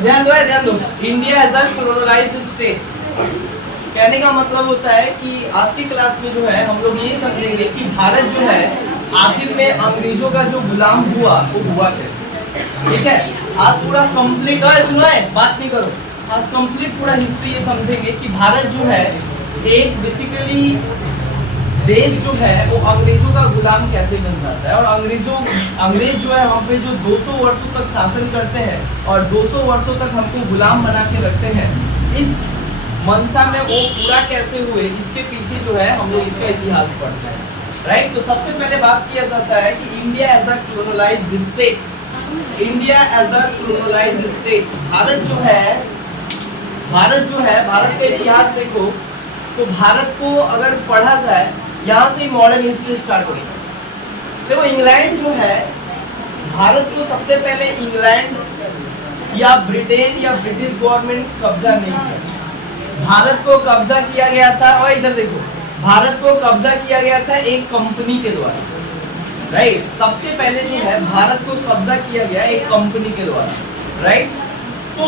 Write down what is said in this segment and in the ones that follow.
ध्यान दो। India as a colonised state, कहने का मतलब होता है कि आज की क्लास में जो है हम लोग ये समझेंगे कि भारत जो है आखिर में अंग्रेजों का जो गुलाम हुआ वो हुआ कैसे। ठीक है, आज पूरा कंप्लीट सुनो है, बात नहीं करो। आज कंप्लीट पूरा हिस्ट्री ये समझेंगे कि भारत जो है एक बेसिकली देश जो है वो अंग्रेजों का गुलाम कैसे बन जाता है, और अंग्रेज जो है हम पे जो 200 वर्षों तक शासन करते हैं और 200 वर्षों तक हमको गुलाम बना के रखते हैं, इस मनसा में वो पूरा कैसे हुए, इसके पीछे जो है हम लोग इसका इतिहास पढ़ते हैं। राइट, तो सबसे पहले बात किया जाता है कि India as a colonised state, India as a colonised state, Bharat जो है भारत का इतिहास देखो तो भारत को अगर पढ़ा जाए यहाँ से मॉडर्न हिस्ट्री स्टार्ट होगी। देखो इंग्लैंड जो है, भारत को सबसे पहले इंग्लैंड या ब्रिटेन या ब्रिटिश गवर्नमेंट कब्जा नहीं किया, भारत को कब्जा किया गया था। और इधर देखो, भारत को कब्जा किया गया था एक कंपनी के द्वारा। राइट, सबसे पहले जो है भारत को कब्जा किया गया एक कंपनी के द्वारा। राइट, तो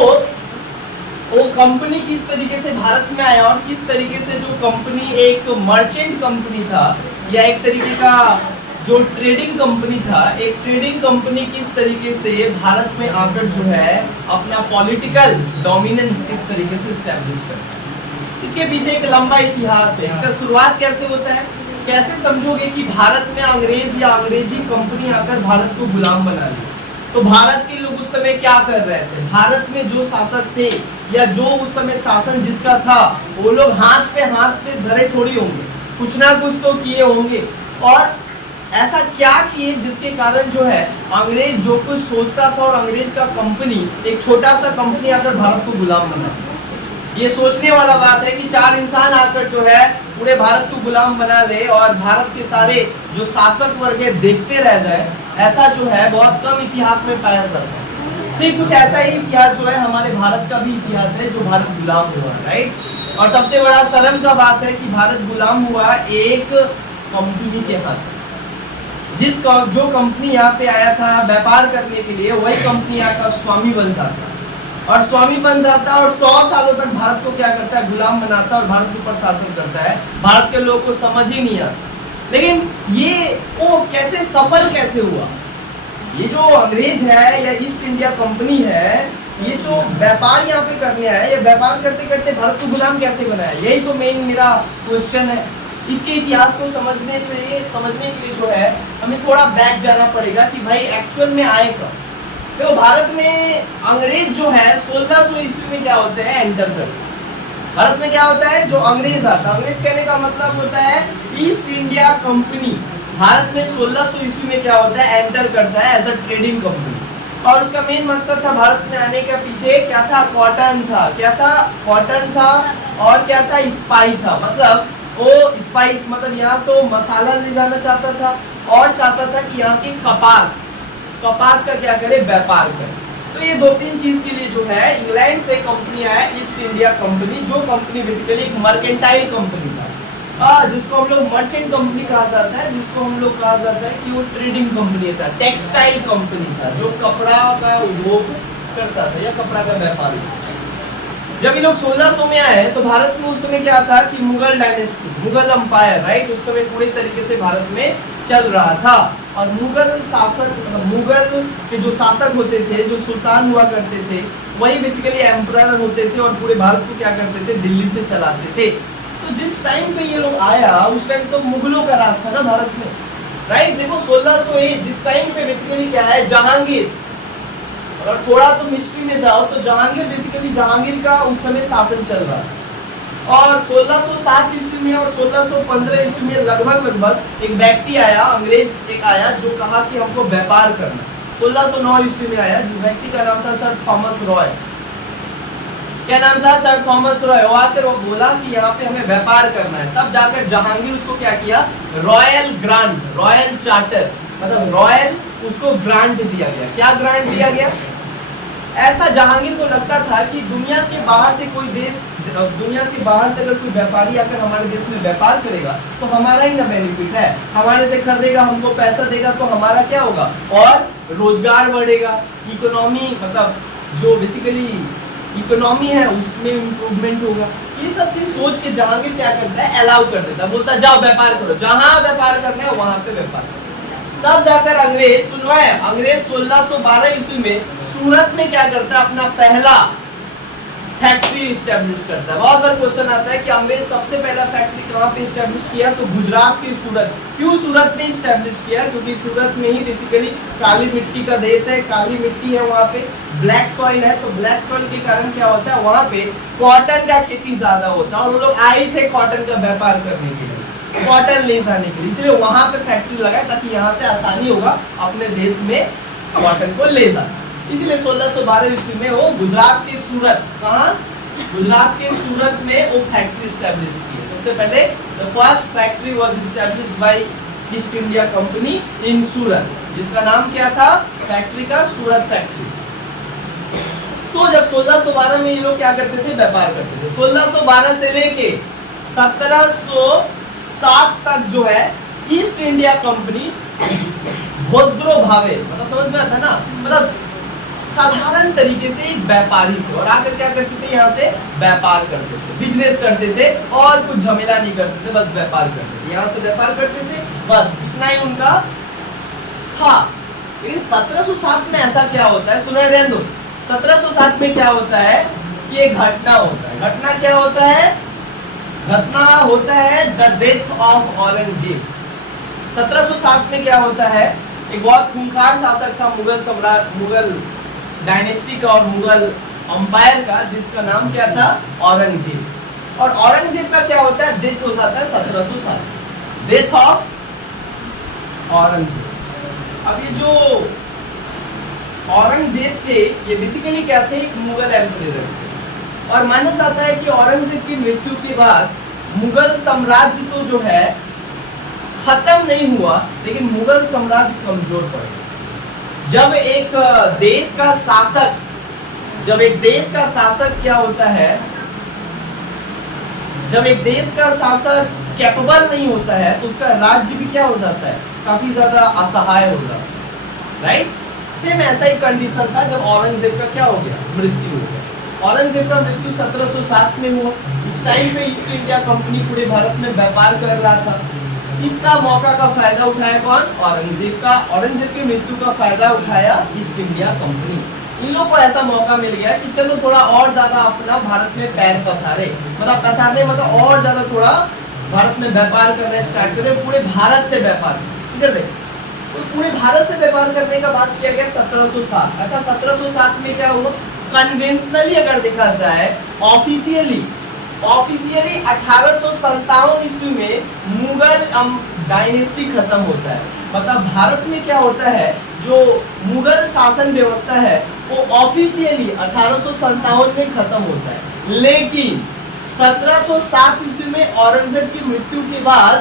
वो कंपनी किस तरीके से भारत में आया और किस तरीके से जो कंपनी एक मर्चेंट कंपनी था या एक तरीके का जो ट्रेडिंग कंपनी था, एक ट्रेडिंग कंपनी किस तरीके से भारत में आकर जो है अपना पॉलिटिकल डोमिनेंस किस तरीके से एस्टैब्लिश करता है, इसके पीछे एक लंबा इतिहास है। इसका शुरुआत कैसे होता है, कैसे समझोगे कि भारत में अंग्रेज या अंग्रेजी कंपनी आकर भारत को गुलाम बना लिया। तो भारत के लोग उस समय क्या कर रहे थे, भारत में जो शासक थे या जो उस समय शासन जिसका था, वो लोग हाथ पे धरे थोड़ी होंगे, कुछ ना कुछ तो किए होंगे। और ऐसा क्या किए जिसके कारण जो है अंग्रेज जो कुछ सोचता था और अंग्रेज का कंपनी, एक छोटा सा कंपनी आकर भारत को गुलाम बना। ये सोचने वाला बात है कि चार इंसान आकर जो है पूरे भारत को गुलाम बना ले और भारत के सारे जो शासक वर्ग है देखते रह जाए, ऐसा जो है बहुत कम इतिहास में पाया जाता है। ठीक कुछ ऐसा ही इतिहास जो है हमारे भारत का भी इतिहास है, जो भारत गुलाम हुआ। राइट, और सबसे बड़ा शर्म का बात है कि भारत गुलाम हुआ एक कंपनी के हाथ। जो कंपनी यहाँ पे आया था व्यापार करने के लिए, वही कंपनी यहाँ का स्वामी बन जाता और स्वामी बन जाता और 100 सालों तक भारत को क्या करता है, गुलाम बनाता और भारत के ऊपर शासन करता है। भारत के लोगों को समझ ही नहीं आता, लेकिन ये वो कैसे सफल कैसे हुआ। ये जो अंग्रेज है या ईस्ट इंडिया कंपनी है, ये जो व्यापार यहाँ पे करने आया, ये व्यापार करते करते भारत को गुलाम कैसे बनाया, यही तो मेन मेरा क्वेश्चन है। इसके इतिहास को समझने के लिए जो है हमें थोड़ा बैक जाना पड़ेगा कि भाई एक्चुअल में आए कब। तो भारत में अंग्रेज जो है 1600 ईस्वी में क्या होते हैं, एंटर करते हैं। भारत में क्या होता है, जो अंग्रेज आता, अंग्रेज कहने का मतलब होता है ईस्ट इंडिया कंपनी भारत में 1600 ईस्वी में क्या होता है, एंटर करता है एज अ ट्रेडिंग कंपनी। और उसका मेन मकसद था भारत में आने के पीछे क्या था, कॉटन था। क्या था, कॉटन था। और क्या था, स्पाइस था। मतलब वो स्पाइस मतलब यहाँ से वो मसाला ले जाना चाहता था और चाहता था कि यहाँ की कपास का क्या करे, व्यापार करे। तो ये 2-3 चीज के लिए जो है इंग्लैंड से कंपनी आया, ईस्ट इंडिया कंपनी, जो कंपनी बेसिकली एक मर्केंटाइल कंपनी था, जिसको हम लोग मर्चेंट कंपनी कहा जाता है, जिसको हम लोग कहा जाता है कि वो ट्रेडिंग कंपनी था, टेक्सटाइल कंपनी था, जो कपड़ा का उद्योग करता था या कपड़ा का व्यापार। जब ये लोग 1600 में आए तो भारत में उस समय क्या था कि Mughal dynasty, Mughal umpire, right, उस समय पूरी तरीके से भारत में चल रहा था। और मुगल शासन, मुगल के जो शासक होते थे, जो सुल्तान हुआ करते थे, वही बेसिकली एम्परर होते थे और पूरे भारत को क्या करते थे, दिल्ली से चलाते थे। तो जिस टाइम पे ये लोग आया उस टाइम तो मुगलों का राज था ना भारत में। राइट, देखो 1601 जिस टाइम पे बेसिकली क्या है, जहांगीर, अगर थोड़ा तुम हिस्ट्री में जाओ तो जहांगीर का उस समय शासन चल रहा था। और 1607 ईस्वी में और 1615 ईस्वी में लगभग एक व्यक्ति आया, अंग्रेज एक आया, जो कहा कि हमको व्यापार करना। 1609 ईस्वी में आया, जिस व्यक्ति का नाम था सर थॉमस रॉय। क्या नाम था, सर थॉमस रॉय। वो आकर वो बोला कि यहाँ पे हमें व्यापार करना है। तब जाकर जहांगीर उसको क्या किया, रॉयल ग्रांट, रॉयल चार्टर, मतलब रॉयल उसको ग्रांट दिया गया। क्या ग्रांट दिया गया, ऐसा जहांगीर को लगता था कि दुनिया के बाहर से कोई देश, दुनिया के बाहर से अगर कोई व्यापारी आकर हमारे देश में व्यापार करेगा तो हमारा ही ना बेनिफिट है, हमारे से खरीदेगा, हमको पैसा देगा तो हमारा क्या होगा, और रोजगार बढ़ेगा, इकोनॉमी मतलब जो बेसिकली इकोनॉमी है उसमें इम्प्रूवमेंट होगा। ये सब चीज सोच के जहांगीर क्या करता है, अलाउ कर देता है, बोलता है जाओ व्यापार करो, जहां व्यापार करना है वहां पे व्यापार करो। तब जाकर अंग्रेज, सुनवाए, अंग्रेज 1612 ईस्वी में सूरत में क्या करता है, अपना पहला फैक्ट्री स्टैब्लिश करता है। बहुत बार क्वेश्चन आता है कि अंग्रेज सबसे पहला फैक्ट्री कहाँ पे स्टैब्लिश किया, तो गुजरात के सूरत। क्यों सूरत में स्टैब्लिश किया, क्योंकि सूरत में ही बेसिकली काली मिट्टी का देश है, काली मिट्टी है वहाँ पे, ब्लैक सॉइल है, तो ब्लैक सॉइल के कारण क्या होता है, वहाँ पे कॉटन का खेती ज्यादा होता है और वो लोग आए थे कॉटन का व्यापार करने के लिए, कॉटन ले जाने के लिए, इसलिए वहाँ पे फैक्ट्री लगाए ताकि यहाँ से आसानी होगा अपने देश में कॉटन को ले जाना। इसलिए 1612 ईस्वी में वो गुजरात के सूरत, कहाँ, गुजरात के सूरत में वो फैक्ट्री स्टैब्लिश की। सबसे पहले the first factory was established by East India Company in Surat, जिसका नाम क्या था, फैक्ट्री का सूरत फैक्ट्री। तो जब 1612 में ये लोग क्या करते थे, व्यापार करते थे। 1612 से लेके 1707 तक जो है ईस्ट इंडिया कंपनी भद्रो भावे, मतलब समझ में आता है ना, मतलब साधारण तरीके से एक व्यापारी थे और आकर क्या करते थे, यहाँ से व्यापार करते थे, बिजनेस करते थे और कुछ झमेला नहीं करते थे, बस व्यापार करते थे, यहाँ से व्यापार करते थे, बस इतना ही उनका था। लेकिन 1707 में ऐसा क्या होता है, सुनाई ध्यान दो, 1707 में क्या होता है कि एक घटना होता है। घटना क्या होता है, घटना होता है द डेथ ऑफ औरंगजेब। 1707 में क्या होता है, एक बहुत खूंखार शासक था मुगल सम्राट, मुगल डायनेस्टी का और मुगल अंपायर का, जिसका नाम क्या था, औरंगजेब। और औरंगजेब का क्या होता है, डेथ हो जाता है 1707, डेथ ऑफ औरंगजेब। अब ये जो औरंगजेब थे, ये बेसिकली क्या थे, एक मुगल एम्परर थे और माना जाता है कि औरंगजेब की मृत्यु के बाद मुगल साम्राज्य तो जो है खत्म नहीं हुआ, लेकिन मुगल साम्राज्य कमजोर पड़ गया। जब एक देश का शासक, जब एक देश का शासक क्या होता है, जब एक देश का शासक कैपेबल नहीं होता है तो उसका राज्य भी क्या हो जाता है, काफी ज्यादा असहाय हो जाता है, राइट। सेम ऐसा ही कंडीशन था जब औरंगजेब का क्या हो गया, मृत्यु हो गया। औरंगजेब का मृत्यु 1707 में हुआ। इस टाइम पे ईस्ट इंडिया कंपनी पूरे भारत में व्यापार कर रहा था। इसका मौका का फायदा उठाया कौन, औरंगजेब का, औरंगजेब की मृत्यु का फायदा उठाया ईस्ट इंडिया कंपनी। इन लोगों को ऐसा मौका मिल गया कि चलो थोड़ा और ज्यादा अपना भारत में पैर पसारे, मतलब पसारने मतलब और ज्यादा थोड़ा भारत में व्यापार करना स्टार्ट करें, पूरे भारत से व्यापार। इधर देखो, तो पूरे भारत से व्यापार करने का बात किया गया 1707। अच्छा 1707 में क्या हुआ, कन्वेंशनली अगर देखा जाए, ऑफिशियली 1857 ईस्वी में मुगल डायनेस्टी खत्म होता है। मतलब भारत में क्या होता है, जो मुगल शासन व्यवस्था है वो ऑफिशियली 1857 में खत्म होता है। लेकिन 1707 ईस्वी में औरंगजेब की मृत्यु के बाद,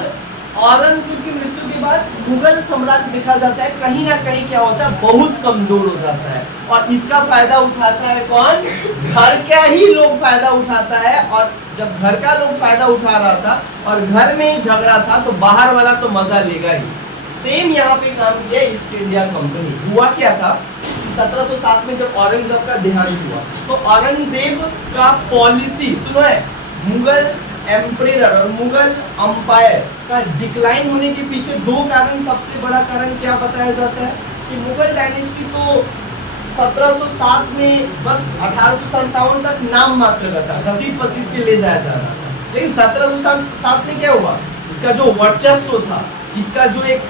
औरंगजेब की मृत्यु के बाद मुगल साम्राज्य देखा जाता है कहीं ना कहीं क्या होता है, बहुत कमजोर हो जाता है। और इसका फायदा उठाता है कौन, घर का ही लोग फायदा उठाता है। और जब घर का लोग फायदा उठा रहा था और घर में ही झगड़ा था तो बाहर वाला तो मजा लेगा ही। सेम यहाँ पे काम किया ईस्ट इंडिया कंपनी। हुआ क्या था, 1707 में जब औरंगजेब का देहांत हुआ तो औरंगजेब का पॉलिसी, सुनो है, मुगल एम्परर और मुगल अंपायर का डिक्लाइन होने के पीछे दो कारण, सबसे बड़ा कारण क्या बताया जाता है कि मुगल डायनेस्टी तो 1707 में बस 1857 तक नाम मात्र का था, घसीट पसीट के ले जाया जा रहा था। लेकिन 1707 में क्या हुआ, इसका जो वर्चस्व था, इसका जो एक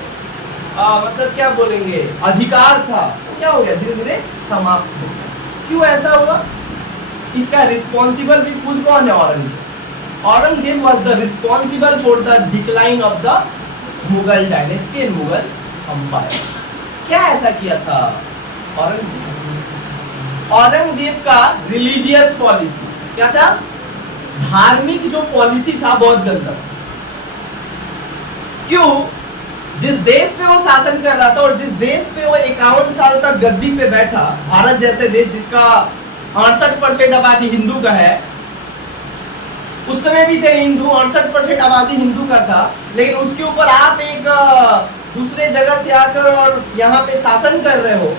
मतलब क्या बोलेंगे अधिकार था, वो क्या हो गया, धीरे धीरे समाप्त हो गया। क्यों ऐसा हुआ, इसका रिस्पॉन्सिबल भी खुद कौन है, Aurangzeb. Aurangzeb was the responsible for the decline of the Mughal dynasty and Mughal umpire. क्या ऐसा किया था औरंगजेब, औरंगजेब का रिलीजियस पॉलिसी क्या था, धार्मिक जो पॉलिसी था बहुत गंदा। क्यों, जिस देश पे वो शासन कर रहा था और जिस देश पे वो 51 साल तक गद्दी पे बैठा, भारत जैसे देश जिसका 68% आबादी हिंदू का है, उस समय भी थे हिंदू, 68% आबादी हिंदू का था, लेकिन उसके ऊपर आप एक दूसरे जगह से आकर और यहाँ पे शासन कर रहे हो,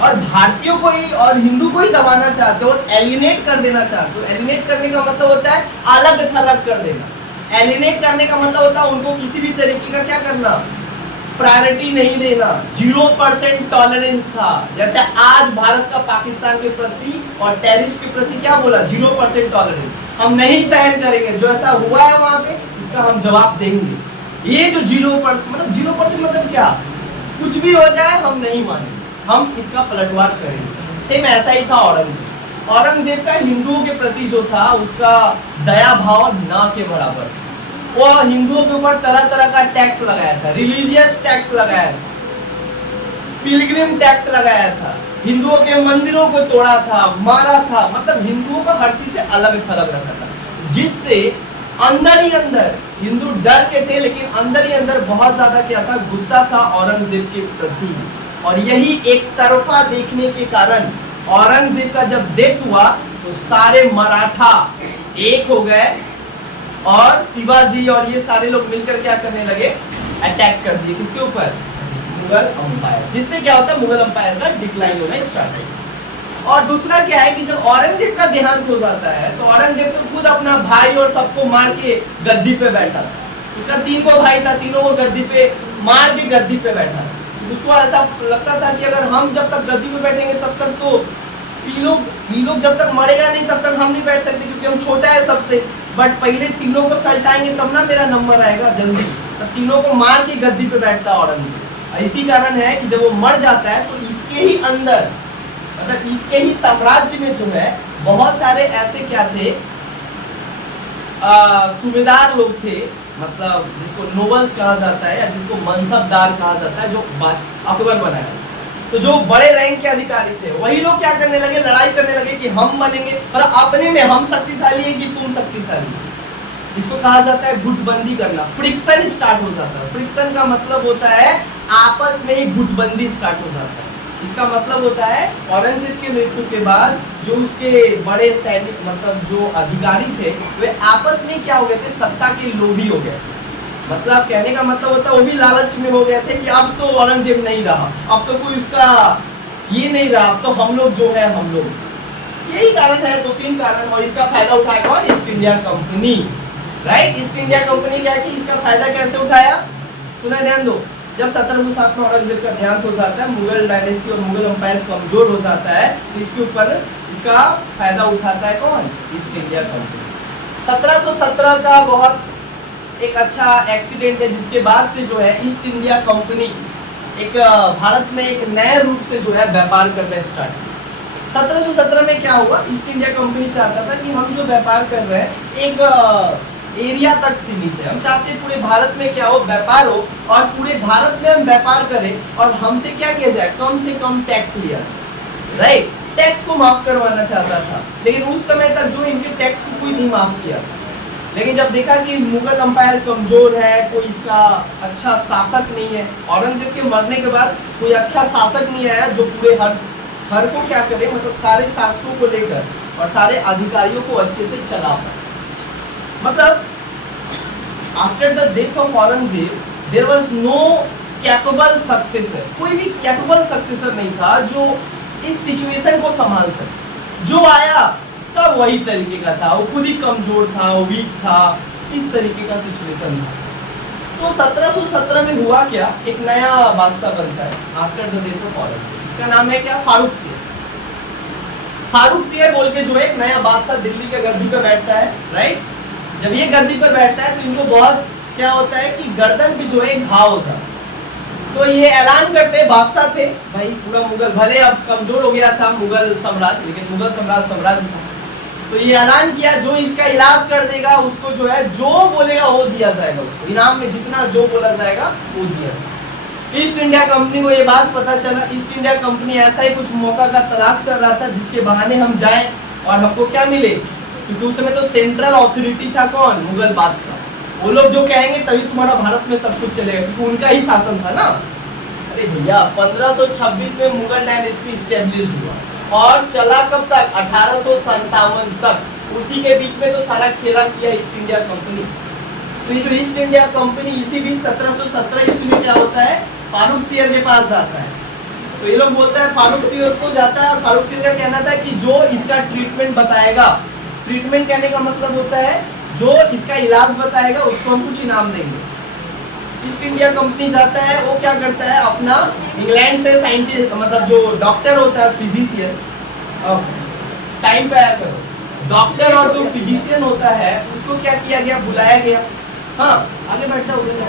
और भारतीयों को ही और हिंदू को ही दबाना चाहते हो और एलिनेट कर देना चाहते हो। एलिनेट करने का मतलब होता है अलग थलग कर देना। एलिनेट करने का मतलब होता है उनको किसी भी तरीके का क्या करना, प्रायोरिटी नहीं देना। 0% टॉलरेंस था। जैसे आज भारत का पाकिस्तान के प्रति और टेररिस्ट के प्रति क्या बोला, 0% टॉलरेंस, हम नहीं सहन करेंगे। जो ऐसा हुआ है वहां पे इसका हम जवाब देंगे। ये जो 0% मतलब क्या, कुछ भी हो जाए हम नहीं मानेंगे, हम इसका पलटवार करेंगे। सेम ऐसा ही था औरंगजेब। औरंगजेब का हिंदुओं के प्रति जो था उसका दया भाव ना के बराबर। वो हिंदुओं के ऊपर तरह तरह का टैक्स लगाया था, रिलीजियस टैक्स लगाया था, पिलग्रिम टैक्स लगाया था, हिंदुओं के मंदिरों को तोड़ा था, मारा था, मतलब हिंदुओं को हर चीज से अलग थलग रखा था, जिससे अंदर ही अंदर हिंदू डर के थे, लेकिन अंदर ही अंदर बहुत ज्यादा क्या था, गुस्सा था औरंगजेब के प्रति। और यही एक तरफा देखने के कारण औरंगजेब का जब डेथ हुआ तो सारे मराठा एक हो गए और शिवाजी और ये सारे लोग मिलकर क्या करने लगे, अटैक कर दिए किसके ऊपर, मुगल अंपायर, जिससे क्या होता है मुगल अंपायर का डिक्लाइन होना स्टार्ट हुआ। और दूसरा क्या है कि जब औरंगजेब का देहांत हो जाता है तो औरंगजेब तो खुद अपना भाई और सबको मार के गद्दी पे बैठा था। उसका 3 को भाई था, तीनों को गद्दी पे मार के गद्दी पे बैठा। उसको ऐसा लगता था कि अगर हम जब तक गद्दी पे बैठेंगे तब तक तो ये लोग जब तक मरेगा नहीं तब तक हम नहीं बैठ सकते, क्योंकि हम छोटा है सबसे। बट पहले तीनों को सल्टाएंगे तब ना मेरा नंबर आएगा जल्दी। तो तीनों को मार के गद्दी पे बैठता औरंगजेब। इसी कारण है कि जब वो मर जाता है तो इसके ही अंदर, मतलब इसके ही साम्राज्य में जो है बहुत सारे ऐसे क्या थे, सूबेदार लोग थे, मतलब जिसको नोबल्स कहा जाता है या जिसको मनसबदार कहा जाता है, जो अकबर बनाया। तो जो बड़े रैंक के अधिकारी थे वही लोग क्या करने लगे, लड़ाई करने लगे कि हम बनेंगे, मतलब अपने में हम शक्तिशाली है कि तुम शक्तिशाली। इसको कहा जाता है गुटबंदी करना, फ्रिक्शन स्टार्ट हो जाता है। फ्रिक्शन का मतलब होता है आपस में ही गुटबंदी स्टार्ट हो जाता है। इसका मतलब होता है औरंगजेब के मृत्यु के बाद जो उसके बड़े सैनिक, मतलब जो अधिकारी थे, वे आपस में क्या हो गए थे, सत्ता के लोभी हो गए। मतलब कहने का मतलब होता है वो भी लालच में हो गए थे कि अब तो औरंगजेब नहीं रहा, अब तो कोई उसका ये नहीं रहा, अब तो हम लोग जो है हम लोग। यही कारण है, 2-3 कारण। और इसका फायदा उठाया कौन, East India company, right. East India company क्या की, इसका फायदा कैसे उठाया, सुना ध्यान दो। जब 1707 में औरंगजेब का देहांत हो जाता है, मुगल डायनेस्टी और मुगल अंपायर कमजोर हो जाता है, तो इसके ऊपर इसका फायदा उठाता है कौन, ईस्ट इंडिया कंपनी। 1717 का बहुत एक अच्छा एक्सीडेंट है, जिसके बाद से जो है ईस्ट इंडिया कंपनी एक भारत में एक नए रूप से जो है व्यापार करना स्टार्ट। 1717 में क्या हुआ, ईस्ट इंडिया कंपनी चाहता था कि हम जो व्यापार कर रहे हैं एक एरिया तक सीमित है। हम चाहते हैं पूरे भारत में क्या हो, व्यापार हो, और पूरे भारत में हम व्यापार करें और हमसे क्या किया जाए, कम से कम टैक्स लिया जाए, राइट। टैक्स को माफ करवाना चाहता था, लेकिन उस समय तक जो इनके टैक्स को कोई नहीं माफ किया। लेकिन जब देखा कि मुगल अंपायर कमजोर है, कोई इसका अच्छा शासक नहीं है, औरंगजेब के मरने के बाद कोई अच्छा शासक नहीं आया जो पूरे हर को क्या करे, मतलब सारे शासकों को लेकर और सारे अधिकारियों को अच्छे से चला पाए। मतलब after the death of Aurangzeb there was no capable successor, कोई भी कैपेबल सक्सेसर नहीं था जो इस सिचुएशन को संभाल सके। जो आया सब वही तरीके का था, वो खुद ही कमजोर था, वो वीक था, इस तरीके का सिचुएशन था। तो 1717 में हुआ क्या, एक नया बादशाह बनता है after the death of Aurangzeb. इसका नाम है क्या, फारूक सियर। फारूक सियर बोल के जो है एक नया बादशाह दिल्ली के गद्दी पे बैठता है, राइट। जब ये गद्दी पर बैठता है तो इनको बहुत क्या होता है कि गर्दन पे जो है एक घाव हो जाता है। तो ये ऐलान करते हैं, बादशाह थे भाई, पूरा मुगल भले अब कमजोर हो गया था मुगल साम्राज्य, लेकिन मुगल साम्राज्य था। तो ये ऐलान किया जो इसका इलाज कर देगा उसको जो है जो बोलेगा वो दिया जाएगा, उसको इनाम में जितना जो बोला जाएगा वो दिया जाएगा। ईस्ट इंडिया कंपनी को ये बात पता चला। ईस्ट इंडिया कंपनी ऐसा ही कुछ मौका का तलाश कर रहा था जिसके बहाने हम जाएं और हमको क्या मिले, क्योंकि उस समय तो सेंट्रल अथॉरिटी था कौन, मुगल बादशाह। वो लोग जो कहेंगे तभी तुम्हारा भारत में सब कुछ चलेगा, क्योंकि उनका ही शासन था ना। अरे भैया 1526 में मुगल डायनेस्टी स्टेब्लिश हुआ और चला कब तक, 1857 तक। उसी के बीच में तो सारा खेला किया ईस्ट इंडिया कंपनी। तो ये जो ईस्ट इंडिया कंपनी इसी बीच 1717 ईस्वी में क्या होता है, फारूक सियर के पास जाता है। तो ये लोग बोलते हैं फारूकसियर को जाता है और फारूकसियर का कहना था कि जो इसका ट्रीटमेंट बताएगा, ट्रीटमेंट कहने का मतलब होता है जो इसका इलाज बताएगा उसको हम कुछ इनाम देंगे। ईस्ट इंडिया कंपनी जाता है, वो क्या करता है अपना इंग्लैंड से साइंटिस्ट मतलब जो डॉक्टर होता है फिजिशियन, टाइम पे आया करो, डॉक्टर और जो फिजिशियन होता है उसको क्या किया गया, बुलाया गया। हाँ आगे बैठा उधर,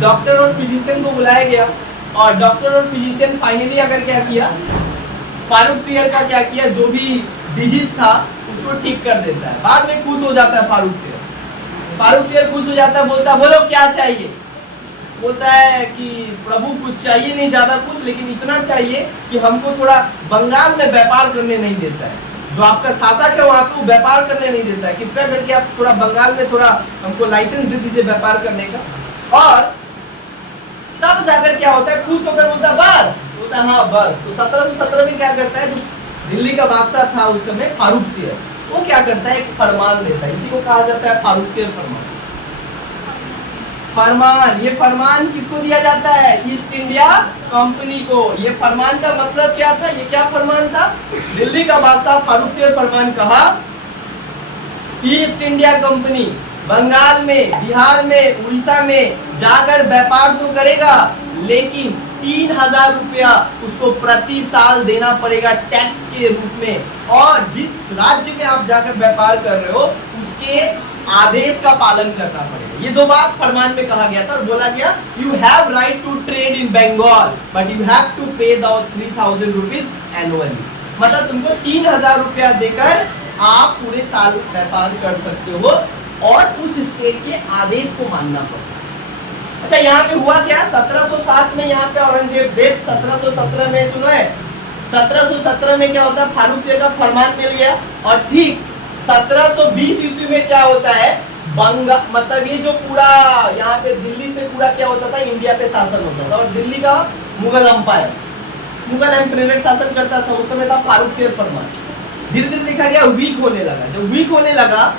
डॉक्टर और फिजिशियन को बुलाया गया और डॉक्टर और फिजिशियन फाइनली अगर क्या किया, फारूकसियर का क्या किया, जो भी डिजीज था उसको ठीक कर देता है। बाद में खुश हो जाता है फारूकसियर, फारूकसियर खुश हो जाता है, बोलता है बोलो क्या चाहिए। बोलता है कि प्रभु कुछ चाहिए नहीं ज्यादा कुछ, लेकिन इतना चाहिए कि हमको थोड़ा बंगाल में व्यापार करने नहीं देता है, जो आपका शासक है वो आपको व्यापार करने नहीं देता है, कृपया करके आप थोड़ा बंगाल में थोड़ा हमको लाइसेंस दे दीजिए व्यापार करने का। और तब जाकर क्या होता है, खुश होकर बोलता है बस, बोलता है हाँ बस। तो 1717 में क्या करता है, जो दिल्ली का बादशाह था उस समय फारूकसियर, वो क्या करता है एक फरमान देता है, इसी को कहा जाता है फारूकसियर फरमान। फरमान, ये फरमान किसको दिया जाता है, ईस्ट इंडिया कंपनी को। ये फरमान का मतलब क्या था, ये क्या फरमान था, दिल्ली का बादशाह फारूकसियर फरमान कहा, ईस्ट इंडिया कंपनी बंगाल में, बिहार में, उड़ीसा में जाकर व्यापार तो करेगा, लेकिन 3000 रुपया उसको प्रति साल देना पड़ेगा टैक्स के रूप में, और जिस राज्य में आप जाकर व्यापार कर रहे हो उसके आदेश का पालन करना पड़ेगा। ये दो बात फरमान में कहा गया था और बोला गया you have right to trade in Bengal but you have to pay the 3000 rupees annually. मतलब तुमको 3000 रुपया देकर आप पूरे साल व्यापार कर सकते हो और उस स्टेट के आदेश को मानना पड़ेगा। अच्छा यहाँ पे हुआ क्या, 1707 में यहाँ पे औरंगजेब डेथ, 1717 में सुनो है, 1717 में क्या होता है, फारूकसियर का फरमान मिल गया और ठीक 1720 ईस्वी में क्या होता है, मतलब ये जो पूरा यहाँ पे दिल्ली से पूरा क्या होता था, इंडिया पे शासन होता था और दिल्ली का मुगल अंपायर, मुगल एम्परर शासन करता था उस समय था फारूकसियर फरमान। धीरे धीरे देखा गया वीक होने लगा, जब वीक होने लगा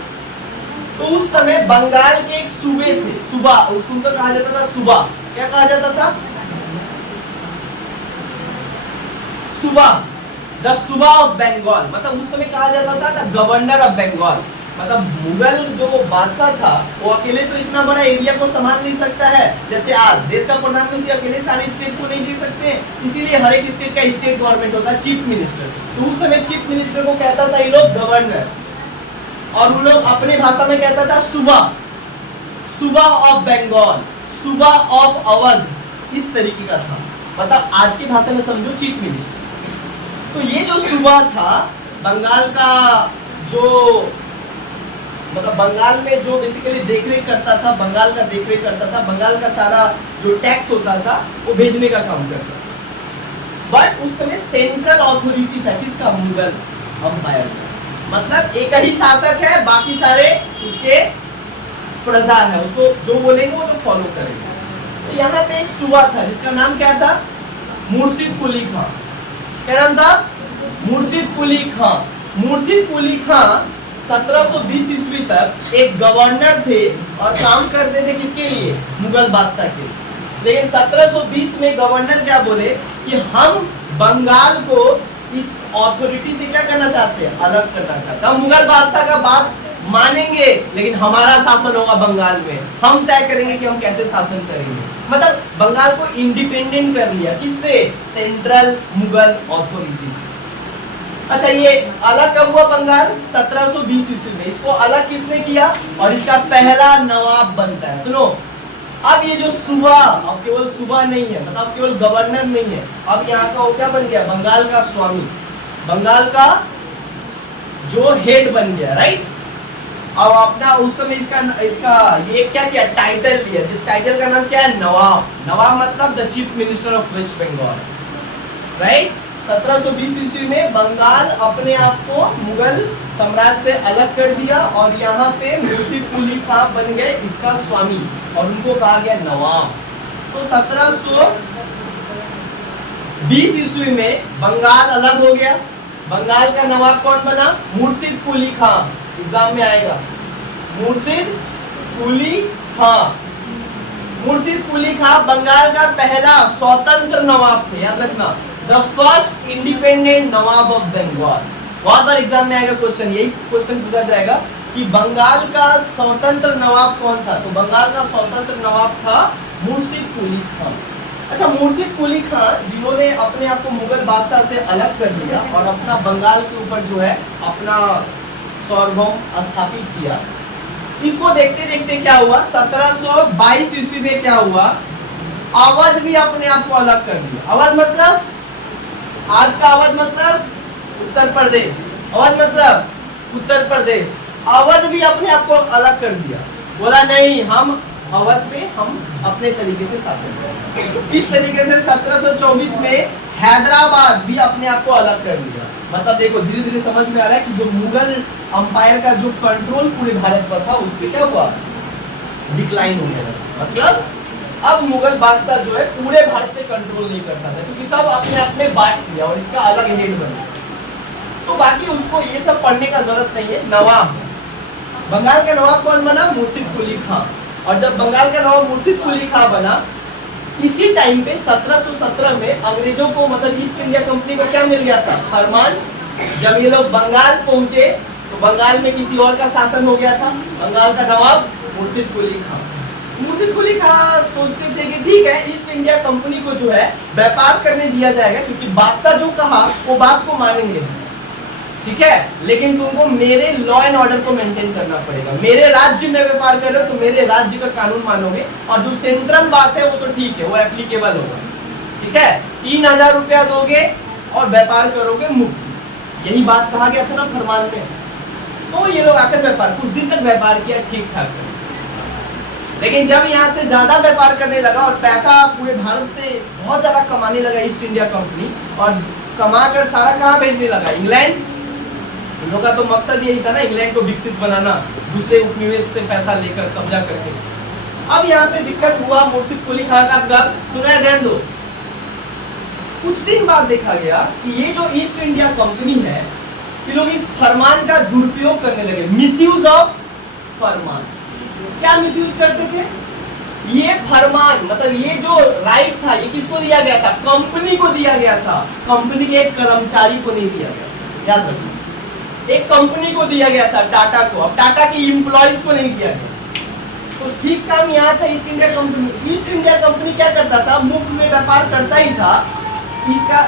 तो उस समय बंगाल के एक सूबे थे, सूबा, उसको कहा जाता था सूबा, क्या कहा जाता था, सूबा, द सूबा ऑफ बंगाल, मतलब उस समय कहा जाता था द गवर्नर ऑफ बंगाल। मतलब मुगल जो बादशाह था वो अकेले तो इतना बड़ा एरिया को संभाल नहीं सकता है, जैसे आज देश का प्रधानमंत्री अकेले सारे स्टेट को नहीं दे सकते, इसीलिए हर एक स्टेट का स्टेट गवर्नमेंट होता है, चीफ मिनिस्टर। तो उस समय चीफ मिनिस्टर को कहता था ये लोग गवर्नर, और वो लोग अपने भाषा में कहता था सूबा, सूबा ऑफ बंगाल, सूबा ऑफ अवध, इस तरीके का था। मतलब आज की भाषा में समझो चीफ मिनिस्टर। तो ये जो सूबा था बंगाल का, जो मतलब बंगाल में जो बेसिकली देखरेख करता था, बंगाल का देखरेख करता था, बंगाल का सारा जो टैक्स होता था वो भेजने का काम करता था। बट उस समय सेंट्रल अथॉरिटी था किसका, मुगल अंपायर का। मतलब एक ही शासक है, बाकी सारे उसके प्रजा है, उसको जो बोलेंगे वो तो फॉलो करेंगे। तो यहाँ पे एक सूबा था जिसका नाम क्या था, मुर्शिद कुली खां। क्या नाम था, मुर्शिद कुली खां। मुर्शिद कुली खां 1720 ईस्वी तक एक गवर्नर थे और काम करते थे किसके लिए, मुगल बादशाह के। लेकिन 1720 में गवर्नर क्या बोले कि हम बंगाल को इस अथॉरिटी से क्या करना चाहते हैं, अलग करना चाहते हैं। हम मुगल बादशाह का बात मानेंगे लेकिन हमारा शासन होगा बंगाल में, हम तय करेंगे कि हम कैसे शासन करेंगे। मतलब बंगाल को इंडिपेंडेंट कर लिया, किससे, सेंट्रल मुगल अथॉरिटी से। अच्छा ये अलग कब हुआ बंगाल, 1720 ईस्वी में। इसको अलग किसने किया और इसका पहला नवाब बनता है। सुनो, अब ये जो सूबा अब केवल सूबा नहीं है, मतलब केवल गवर्नर नहीं है, अब यहाँ का वो क्या बन गया, बंगाल का स्वामी, बंगाल का जो हेड बन गया, राइट। अब अपना उस समय इसका ये क्या किया, टाइटल लिया, जिस टाइटल का नाम क्या है, नवाब। नवाब मतलब the chief minister of West Bengal, right. 1720 ईस्वी में बंगाल अपने आप को मुगल साम्राज्य से अलग कर दिया और यहाँ पे मुर्शिद कुली खां बन गए इसका स्वामी और उनको कहा गया नवाब। तो 1720 ईस्वी में बंगाल अलग हो गया। बंगाल का नवाब कौन बना, मुर्शिद कुली खां। एग्जाम में आएगा मुर्शिद कुली खां। मुर्शिद कुली खां बंगाल का पहला स्वतंत्र नवाब थे, याद रखना, the first independent nawab of Bengal. बहुत बार एग्जाम में आएगा क्वेश्चन, यही क्वेश्चन पूछा जाएगा कि बंगाल का स्वतंत्र नवाब कौन था। तो बंगाल का स्वतंत्र नवाब था मुर्शिद कुली खान। अच्छा, मुर्शिद कुली खान जिन्होंने अपने आप को मुगल बादशाह से अलग कर दिया और अपना बंगाल के ऊपर जो है अपना सार्वभौम स्थापित किया। इसको देखते देखते क्या हुआ, 1722 ईस्वी में क्या हुआ, अवध भी अपने आप को अलग कर दिया। अवध मतलब आज का अवध मतलब उत्तर प्रदेश, अवध मतलब उत्तर प्रदेश। अवध भी अपने आप को अलग कर दिया, बोला नहीं हम अवध पे हम अपने तरीके से शासन करेंगे। इस तरीके से 1724 में हैदराबाद भी अपने आप को अलग कर दिया। मतलब देखो धीरे धीरे समझ में आ रहा है कि जो मुगल अंपायर का जो कंट्रोल पूरे भारत पर था उस पर क्या हुआ, डिक्लाइन हो गया। मतलब अब मुगल बादशाह जो है पूरे भारत पे कंट्रोल नहीं करता था, क्योंकि सब अपने आप में बांट लिया और इसका अलग हेड बन गया। तो बाकी उसको ये सब पढ़ने का जरूरत नहीं है। नवाब, बंगाल का नवाब कौन बना, मुर्शिद कुली खान। और जब बंगाल का नवाब मुर्शिद कुली खान बना, इसी टाइम पे 1717 में अंग्रेजों को मतलब ईस्ट इंडिया कंपनी को क्या मिल गया था, फरमान। जब ये लोग बंगाल पहुंचे तो बंगाल में किसी और का शासन हो गया था, बंगाल का नवाब मुर्शिद कुली खान। मुर्शिद कुली खान सोचते थे कि ठीक है ईस्ट इंडिया कंपनी को जो है व्यापार करने दिया जाएगा, क्योंकि बादशाह जो कहा वो बात को मानेंगे, ठीक है, लेकिन तुमको मेरे लॉ एंड ऑर्डर को मेंटेन करना पड़ेगा। मेरे राज्य में व्यापार कर रहे हो तो मेरे राज्य का कानून मानोगे, और जो सेंट्रल बात है वो तो ठीक है, वो एप्लीकेबल होगा, ठीक है। 3000 रुपया दोगे और व्यापार करोगे मुफ्त, यही बात कहा गया था ना फरमान में। तो ये लोग आकर व्यापार कुछ दिन तक व्यापार किया ठीक ठाक, लेकिन जब यहाँ से ज्यादा व्यापार करने लगा और पैसा पूरे भारत से बहुत ज्यादा कमाने लगा ईस्ट इंडिया कंपनी, और कमा कर सारा कहाँ भेजने लगा, इंग्लैंड। इन लोगों का तो मकसद यही था ना, इंग्लैंड को विकसित बनाना, दूसरे उपनिवेश से पैसा लेकर कब्जा करके। अब यहाँ पे दिक्कत हुआ मुर्शिद कुली खान का घर, सुना ध्यान दो। कुछ दिन बाद देखा गया कि ये जो ईस्ट इंडिया कंपनी है, ये लोग इस फरमान का दुरुपयोग करने लगे, मिसयूज ऑफ फरमान। क्या मिसयूज करते थे, ये फरमान मतलब ये जो राइट था ये किसको दिया गया था, कंपनी को दिया गया था, कंपनी के एक कर्मचारी को नहीं दिया गया। याद रखिए, एक कंपनी को दिया गया था, टाटा को। अब टाटा के एम्प्लॉइज को नहीं दिया गया। तो ठीक काम यहाँ था east India company. East India company क्या करता था, मुफ्त में व्यापार करता ही था। इसका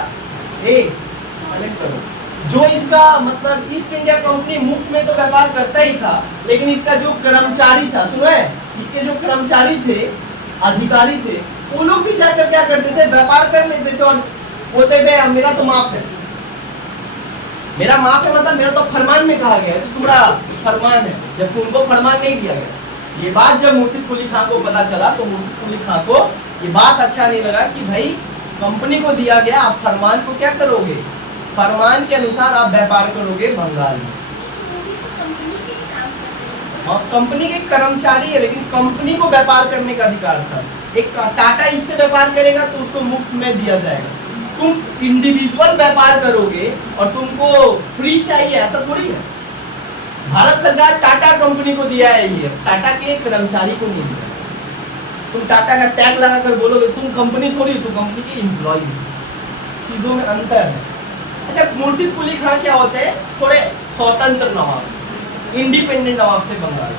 जो इसका मतलब ईस्ट इंडिया कंपनी मुफ्त में तो व्यापार करता ही था, लेकिन इसका जो कर्मचारी था, सुनो है, इसके जो कर्मचारी थे, अधिकारी थे, वो लोग भी जाकर क्या करते थे, व्यापार कर लेते थे और बोलते थे मेरा तो माफ है, मेरा माफ है, मतलब मेरा तो फरमान में कहा गया है तो तुम्हारा फरमान है, जबकि उनको फरमान नहीं दिया गया। ये बात जब मुर्शिद कुली खान को पता चला तो मुर्शिद कुली खान को ये बात अच्छा नहीं लगा कि भाई कंपनी को दिया गया, आप फरमान को क्या करोगे, फरमान के अनुसार आप व्यापार करोगे बंगाल में। और कंपनी के कर्मचारी है, लेकिन कंपनी को व्यापार करने का अधिकार था। एक टाटा इससे व्यापार करेगा तो उसको मुफ्त में दिया जाएगा, तुम इंडिविजुअल व्यापार करोगे और तुमको फ्री चाहिए, ऐसा थोड़ी है। भारत सरकार टाटा कंपनी को दिया है, ये टाटा के कर्मचारी को नहीं दिया। तुम टाटा का टैग लगाकर बोलोगे तुम कंपनी थोड़ी, तुम कंपनी के एम्प्लॉइज, चीजों में अंतर है। अच्छा, मुर्शिद कुली खान क्या होते हैं, थोड़े स्वतंत्र नवाब, इंडिपेंडेंट नवाब थे बंगाल।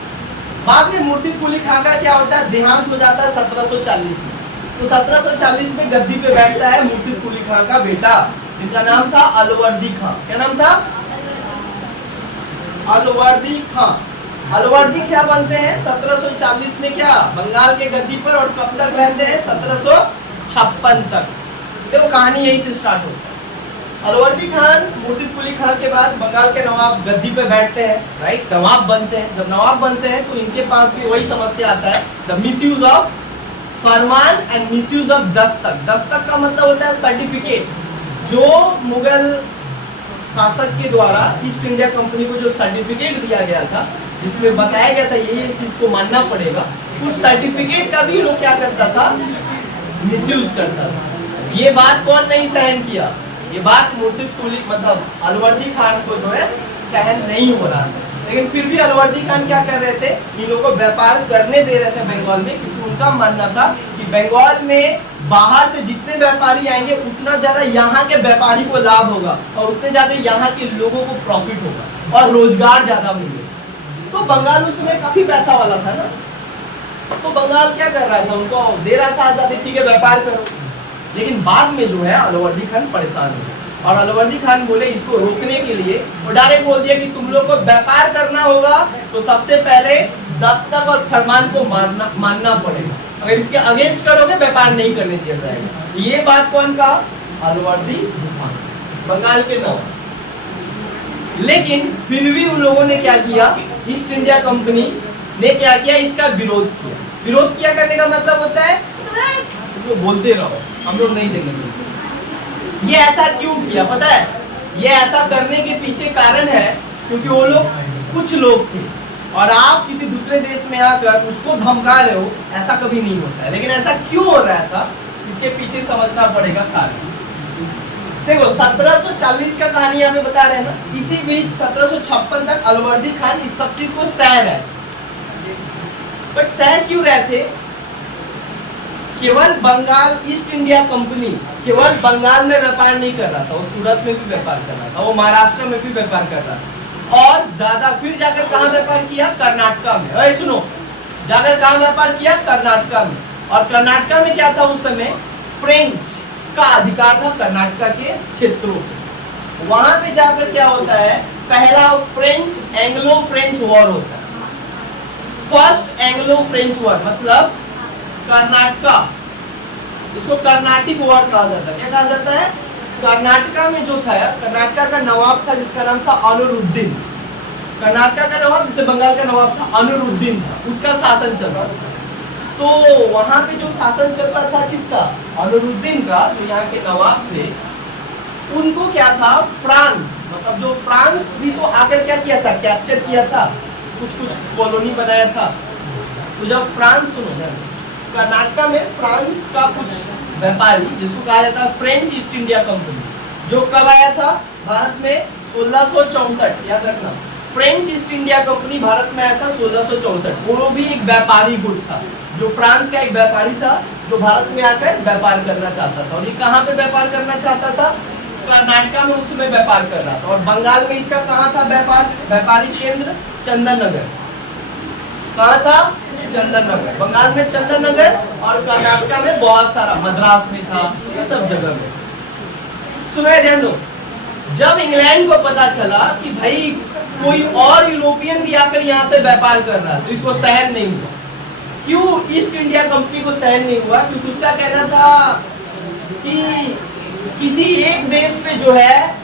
बाद में मुर्शिद कुली खान का क्या होता है, देहांत हो जाता है 1740 में। तो 1740 में गद्दी पे बैठता है मुर्शिद कुली खान का बेटा, जिनका नाम था अलवर्दी खां। क्या नाम था, अलवर्दी खां। अलवर्दी क्या बनते हैं 1740 में, क्या बंगाल के गद्दी पर, और कब तक रहते हैं 1756 तक। देखो कहानी यही से स्टार्ट होता है। अलवर्दी खान मुर्शिद कुली खान के बाद बंगाल के नवाब गद्दी पे बैठते हैं, राइट, नवाब बनते हैं। जब नवाब बनते हैं तो इनके पास भी वही समस्या आता है, the misuse of Farman and misuse of Dastak. Dastak का मतलब होता है सर्टिफिकेट, जो मुगल शासक के द्वारा ईस्ट इंडिया कंपनी को जो सर्टिफिकेट दिया गया था, जिसमें बताया गया था ये चीज को मानना पड़ेगा, उस सर्टिफिकेट का भी लोग क्या करता था, मिसयूज करता था। ये बात कौन नहीं सहन किया, ये बात मुर्शिद कुली मतलब अलवर्दी खान को जो है सहन नहीं हो रहा था। लेकिन फिर भी अलवर्दी खान क्या कर रहे थे, इन लोगों को व्यापार करने दे रहे थे बंगाल में, क्योंकि उनका मानना था कि बंगाल में बाहर से जितने व्यापारी आएंगे उतना ज्यादा यहाँ के व्यापारी को लाभ होगा और उतने ज्यादा यहाँ के लोगों को प्रॉफिट होगा और रोजगार ज्यादा मिलेगा। तो बंगाल उस समय काफी पैसा वाला था ना, तो बंगाल क्या कर रहा था, उनको दे रहा था आजादी, ठीक है व्यापार करो। लेकिन बाद में जो है अलाउद्दीन खान परेशान हो और अलाउद्दीन खान बोले इसको रोकने के लिए और डायरेक्ट बोल दिया कि तुम लोग को व्यापार करना होगा तो सबसे पहले दस्तक और फरमान को मानना पड़ेगा, अगर इसके अगेंस्ट करोगे व्यापार नहीं करने दिया जाएगा। ये बात कौन कहा? अलाउद्दीन खान, बंगाल के नवाब। लेकिन फिर भी उन लोगों ने क्या किया, ईस्ट इंडिया कंपनी ने क्या किया, इसका विरोध किया। विरोध किया करने का मतलब होता है तो बोलते रहो, हम लोग नहीं देंगे। ये ऐसा क्यों किया पता है? ये ऐसा करने के पीछे कारण है क्योंकि वो लोग कुछ लोग थे और आप किसी दूसरे देश में आकर उसको धमका रहे हो, ऐसा कभी नहीं होता है। लेकिन ऐसा क्यों हो रहा था, इसके पीछे समझना पड़ेगा कारण। देखो 1740 का कहानी यहाँ पे बता रहे हैं ना, इसी बीच 1756 तक अलाउद्दीन खान इस सब चीज को सह रहे थे। बट सह क्यों रहे थे? केवल बंगाल ईस्ट इंडिया कंपनी केवल बंगाल में व्यापार नहीं कर रहा था, वो सूरत में भी व्यापार कर रहा था, वो महाराष्ट्र में भी व्यापार कर रहा था और ज्यादा फिर जाकर कहाँ व्यापार किया? कर्नाटका में। अरे सुनो, जाकर कहाँ व्यापार किया? कर्नाटका में। और कर्नाटका में क्या था उस समय? फ्रेंच का अधिकार था कर्नाटका के क्षेत्रों पे। वहां पे जाकर क्या होता है, पहला फ्रेंच एंग्लो फ्रेंच वॉर होता है। फर्स्ट एंग्लो फ्रेंच वॉर मतलब कर्नाटका, इसको कर्नाटिक वॉर कहा जाता है। क्या कहा जाता है? कर्नाटका में जो था, कर्नाटका का नवाब था जिसका नाम था अनिरुद्दीन। कर्नाटका का नवाब जिसे बंगाल का नवाब था अनिरुद्दीन था, उसका शासन चल रहा था। तो वहां पे जो शासन चल रहा था किसका? अनिरुद्दीन का, जो यहाँ के नवाब थे। उनको क्या था, फ्रांस मतलब जो फ्रांस भी तो आकर क्या किया था, कैप्चर किया था, कुछ कुछ कॉलोनी बनाया था। तो जब फ्रांस, सुनो कर्नाटका में फ्रांस का कुछ व्यापारी जिसको कहा जाता है फ्रेंच ईस्ट इंडिया कंपनी, जो कब आया था भारत में? 1664। याद रखना, French east India company Bharat में आया था 1664। वो भी एक व्यापारी गुट था, जो फ्रांस का एक व्यापारी था जो भारत में आकर व्यापार करना चाहता था। और ये कहाँ पे व्यापार करना चाहता था? कर्नाटका में उसमें व्यापार कर रहा था। और बंगाल में इसका कहाँ था व्यापार? व्यापारी केंद्र चंदन नगर। कहाँ था? चंदन नगर। बंगाल में चंदन नगर और कर्नाटका में बहुत सारा, मद्रास में था, ये सब जगह में। सुनो ध्यान दो, जब इंग्लैंड को पता चला कि भाई कोई और यूरोपियन भी आकर यहाँ से व्यापार कर रहा है तो इसको सहन नहीं हुआ। क्यों ईस्ट इंडिया कंपनी को सहन नहीं हुआ? क्योंकि उसका कहना था कि किसी एक देश पे जो है,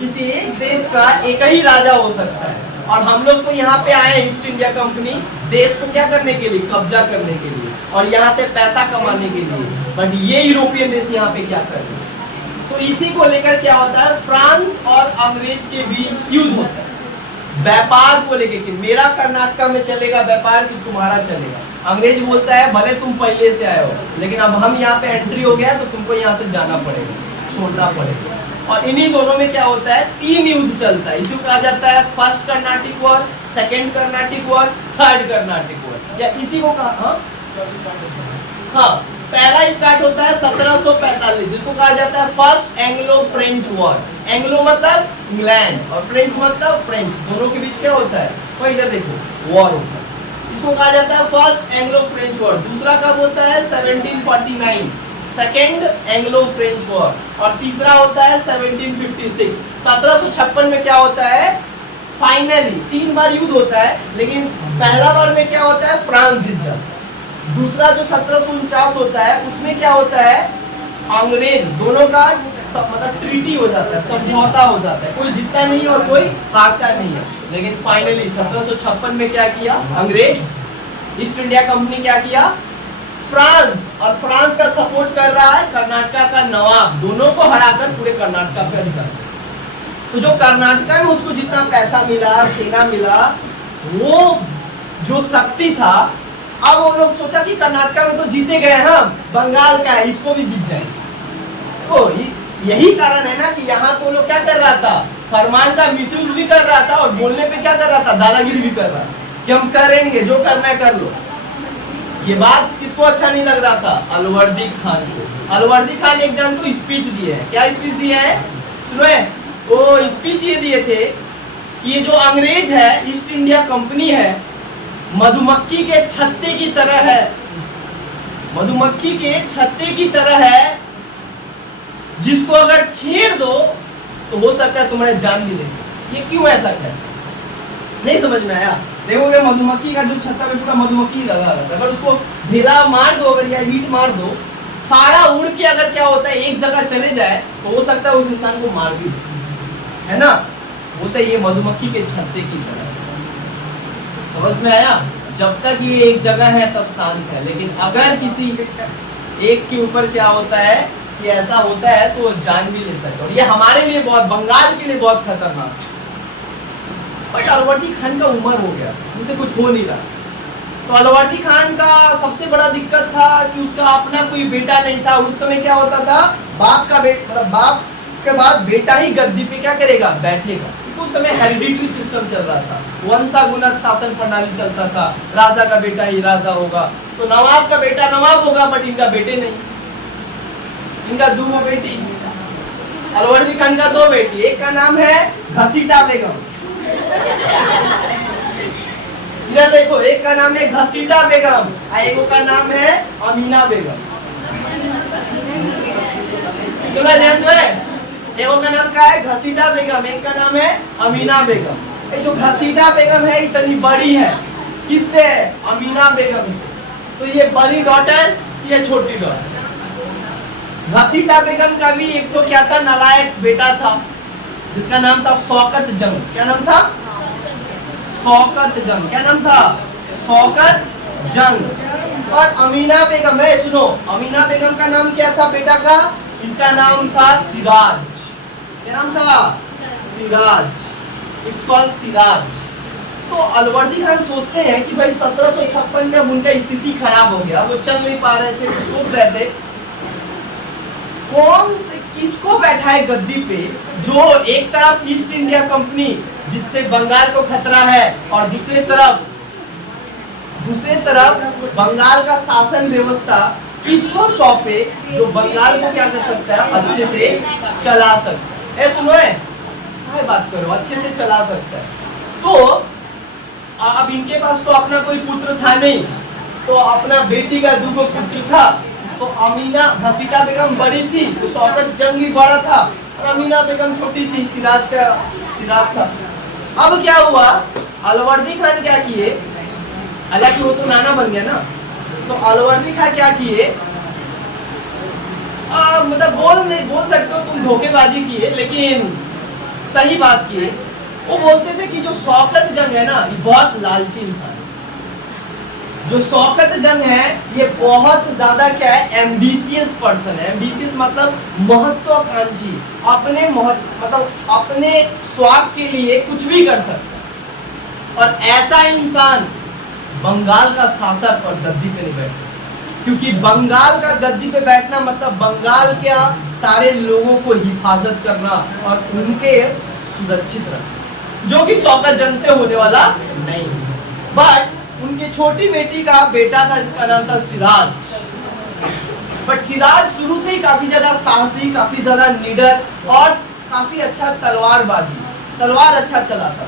किसी एक देश का एक ही राजा हो सकता है और हम लोग तो यहाँ पे आए ईस्ट इंडिया कंपनी देश को क्या करने के लिए? कब्जा करने के लिए और यहाँ से पैसा कमाने के लिए। बट ये यूरोपियन देश यहाँ पे क्या कर रहे हैं? तो इसी को लेकर क्या होता है, फ्रांस और अंग्रेज के बीच युद्ध होता है व्यापार को लेकर कि मेरा कर्नाटका में चलेगा व्यापार कि तुम्हारा चलेगा। अंग्रेज बोलता है भले तुम पहले से आए हो लेकिन अब हम यहाँ पे एंट्री हो गया तो तुमको यहाँ से जाना पड़ेगा, छोड़ना पड़ेगा। और इन्हीं दोनों में क्या होता है, 3 युद्ध चलता है। इसी को कहा जाता है first Carnatic war, second Carnatic war, third Carnatic war, या इसी को कहा हाँ पहला स्टार्ट होता है 1745 जिसको कहा जाता है first Anglo French war. Anglo मतलब इंग्लैंड और फ्रेंच मतलब फ्रेंच, दोनों के बीच क्या होता है? तो इधर देखो वॉर होता है, इसको कहा जाता है फर्स्ट एंग्लो फ्रेंच वॉर। दूसरा कब होता है? 1749 सेकेंड एंग्लो फ्रेंच वॉर और तीसरा होता है 1756। 1756 में क्या होता है? फाइनली 3 बार युद्ध होता है लेकिन पहला बार में क्या होता है? फ्रांस जीत जाता है। दूसरा जो 1749 होता है उसमें क्या होता है? अंग्रेज दोनों का मतलब ट्रीटी हो जाता है, समझौता हो जाता है, कोई जीतता नहीं है और कोई हारता नहीं है। लेकिन फाइनली 1756 में क्या किया अंग्रेज? ईस्ट इंडिया कंपनी क्या किया? फ्रांस, और फ्रांस का सपोर्ट कर रहा है कर्नाटका का नवाब, दोनों को हराकर पूरे कर्नाटका पे अधिकार। तो जो कर्नाटका में उसको जितना पैसा मिला, सेना मिला, वो जो शक्ति था, अब वो लोग सोचा कि कर्नाटका में तो जीते गए हम, बंगाल का है इसको भी जीत जाएंगे। तो यही कारण है ना कि यहाँ पे वो लोग क्या कर रहा था, फरमान का मिसयूज भी कर रहा था और बोलने पे क्या कर रहा था, दादागिरी भी कर रहा था कि हम करेंगे, जो करना है कर लो। ये बात किसको अच्छा नहीं लग रहा था? अलवर्दी खान को। अलवर्दी खान एक जन को स्पीच दिए है। क्या स्पीच दिया है? सुनो है, वो स्पीच ये दिए थे कि ये जो अंग्रेज है, ईस्ट इंडिया कंपनी है, मधुमक्खी के छत्ते की तरह है, मधुमक्खी के छत्ते की तरह है, जिसको अगर छेड़ दो तो हो सकता है तुम्हारे जान भी ले सकते। ये क्यों ऐसा है? नहीं समझ में आया? देखोगे मधुमक्खी का जो छत्ता में पूरा मधुमक्खी लगा रहता है, अगर उसको ढेला मार दो, अगर या हीट मार दो, सारा उड़ के अगर क्या होता है एक जगह चले जाए तो हो सकता है उस इंसान को मार भी दे, है ना? बोलते ये मधुमक्खी के छत्ते की तरह। समझ में आया? जब तक ये एक जगह है तब शांत है, लेकिन अगर किसी एक के ऊपर क्या होता है कि ऐसा होता है तो जान भी ले सकते। और ये हमारे लिए बहुत, बंगाल के लिए बहुत खतरनाक। बट अलवर्दी खान का उम्र हो गया, उनसे कुछ हो नहीं रहा। तो अलवर्दी खान का सबसे बड़ा दिक्कत था कि उसका अपना कोई बेटा नहीं था। उस समय क्या होता था, बाप का मतलब बाप के बाद बेटा ही गद्दी पे क्या करेगा, बैठेगा। उस समय हेरिडिटरी सिस्टम चल रहा था, वंशागुणत शासन प्रणाली चलता था, राजा का बेटा ही राजा होगा। तो नवाब का बेटा नवाब होगा, बट इनका बेटे नहीं, इनका दो बेटी। अलवर्दी खान का दो बेटी, एक का नाम है घसीटा बेगम, इधर देखो, एक का नाम है घसीटा बेगम और एक का नाम है अमीना बेगम। सुना ध्यान तो है? एक का नाम क्या है? घसीटा बेगम, एक का नाम है अमीना बेगम। ये जो घसीटा बेगम है इतनी बड़ी है, किससे? अमीना बेगम से। तो ये बड़ी डॉटर, ये छोटी डॉटर। घसीटा बेगम का भी एक तो क्या था, नालायक बेटा था, जिसका नाम था शौकत जंग। क्या नाम था? शौकत जंग। क्या नाम था? शौकत जंग। और अमीना बेगम है, सुनो, अमीना बेगम का नाम क्या था बेटा का? इसका नाम था सिराज। क्या नाम था? सिराज। It's called Siraj. तो अलवर्दी खान सोचते हैं कि भाई 1756 में उनका स्थिति खराब हो गया, वो चल नहीं पा रहे थे, तो सोच रहे थे कौन से किसको बैठाए गद्दी पे, जो एक तरफ ईस्ट इंडिया कंपनी जिससे बंगाल को खतरा है, और दूसरी तरफ बंगाल का शासन व्यवस्था किसको सौंपे जो बंगाल को क्या कर सकता है, अच्छे से चला सकता है। सुनो है, बात करो, अच्छे से चला सकता है। तो अब इनके पास तो अपना कोई पुत्र था नहीं, तो अपना बेटी का दो पुत्र था। तो अमीना, घसीटा बेगम बड़ी थी, तो शौकत जंग भी बड़ा था, और अमीना बेगम छोटी थी, सिराज था। अब क्या हुआ, अलवर्दी खान क्या किए, हालांकि वो तो नाना बन गया ना, तो अलवर्दी खान क्या किए, मतलब बोल सकते हो तुम धोखेबाजी किए, लेकिन सही बात किए। वो बोलते थे कि जो शौकत जंग है ना, ये बहुत लालची इंसान है। जो शौकत जंग है ये बहुत ज्यादा क्या है, एम्बिशियस पर्सन है। एम्बिशियस मतलब महत्वाकांक्षी, मतलब अपने स्वार्थ के लिए कुछ भी कर सकता है। और ऐसा इंसान बंगाल का शासक और गद्दी पे नहीं बैठ सकता, क्योंकि बंगाल का गद्दी पे बैठना मतलब बंगाल के सारे लोगों को हिफाजत करना और उनके सुरक्षित रखना, जो कि शौकत जंग से होने वाला नहीं। बट उनके छोटी बेटी का बेटा था, इसका नाम था सिराज। बट सिराज शुरू से ही काफी ज्यादा साहसी, काफी ज्यादा निडर और काफी अच्छा तलवार अच्छा चलाता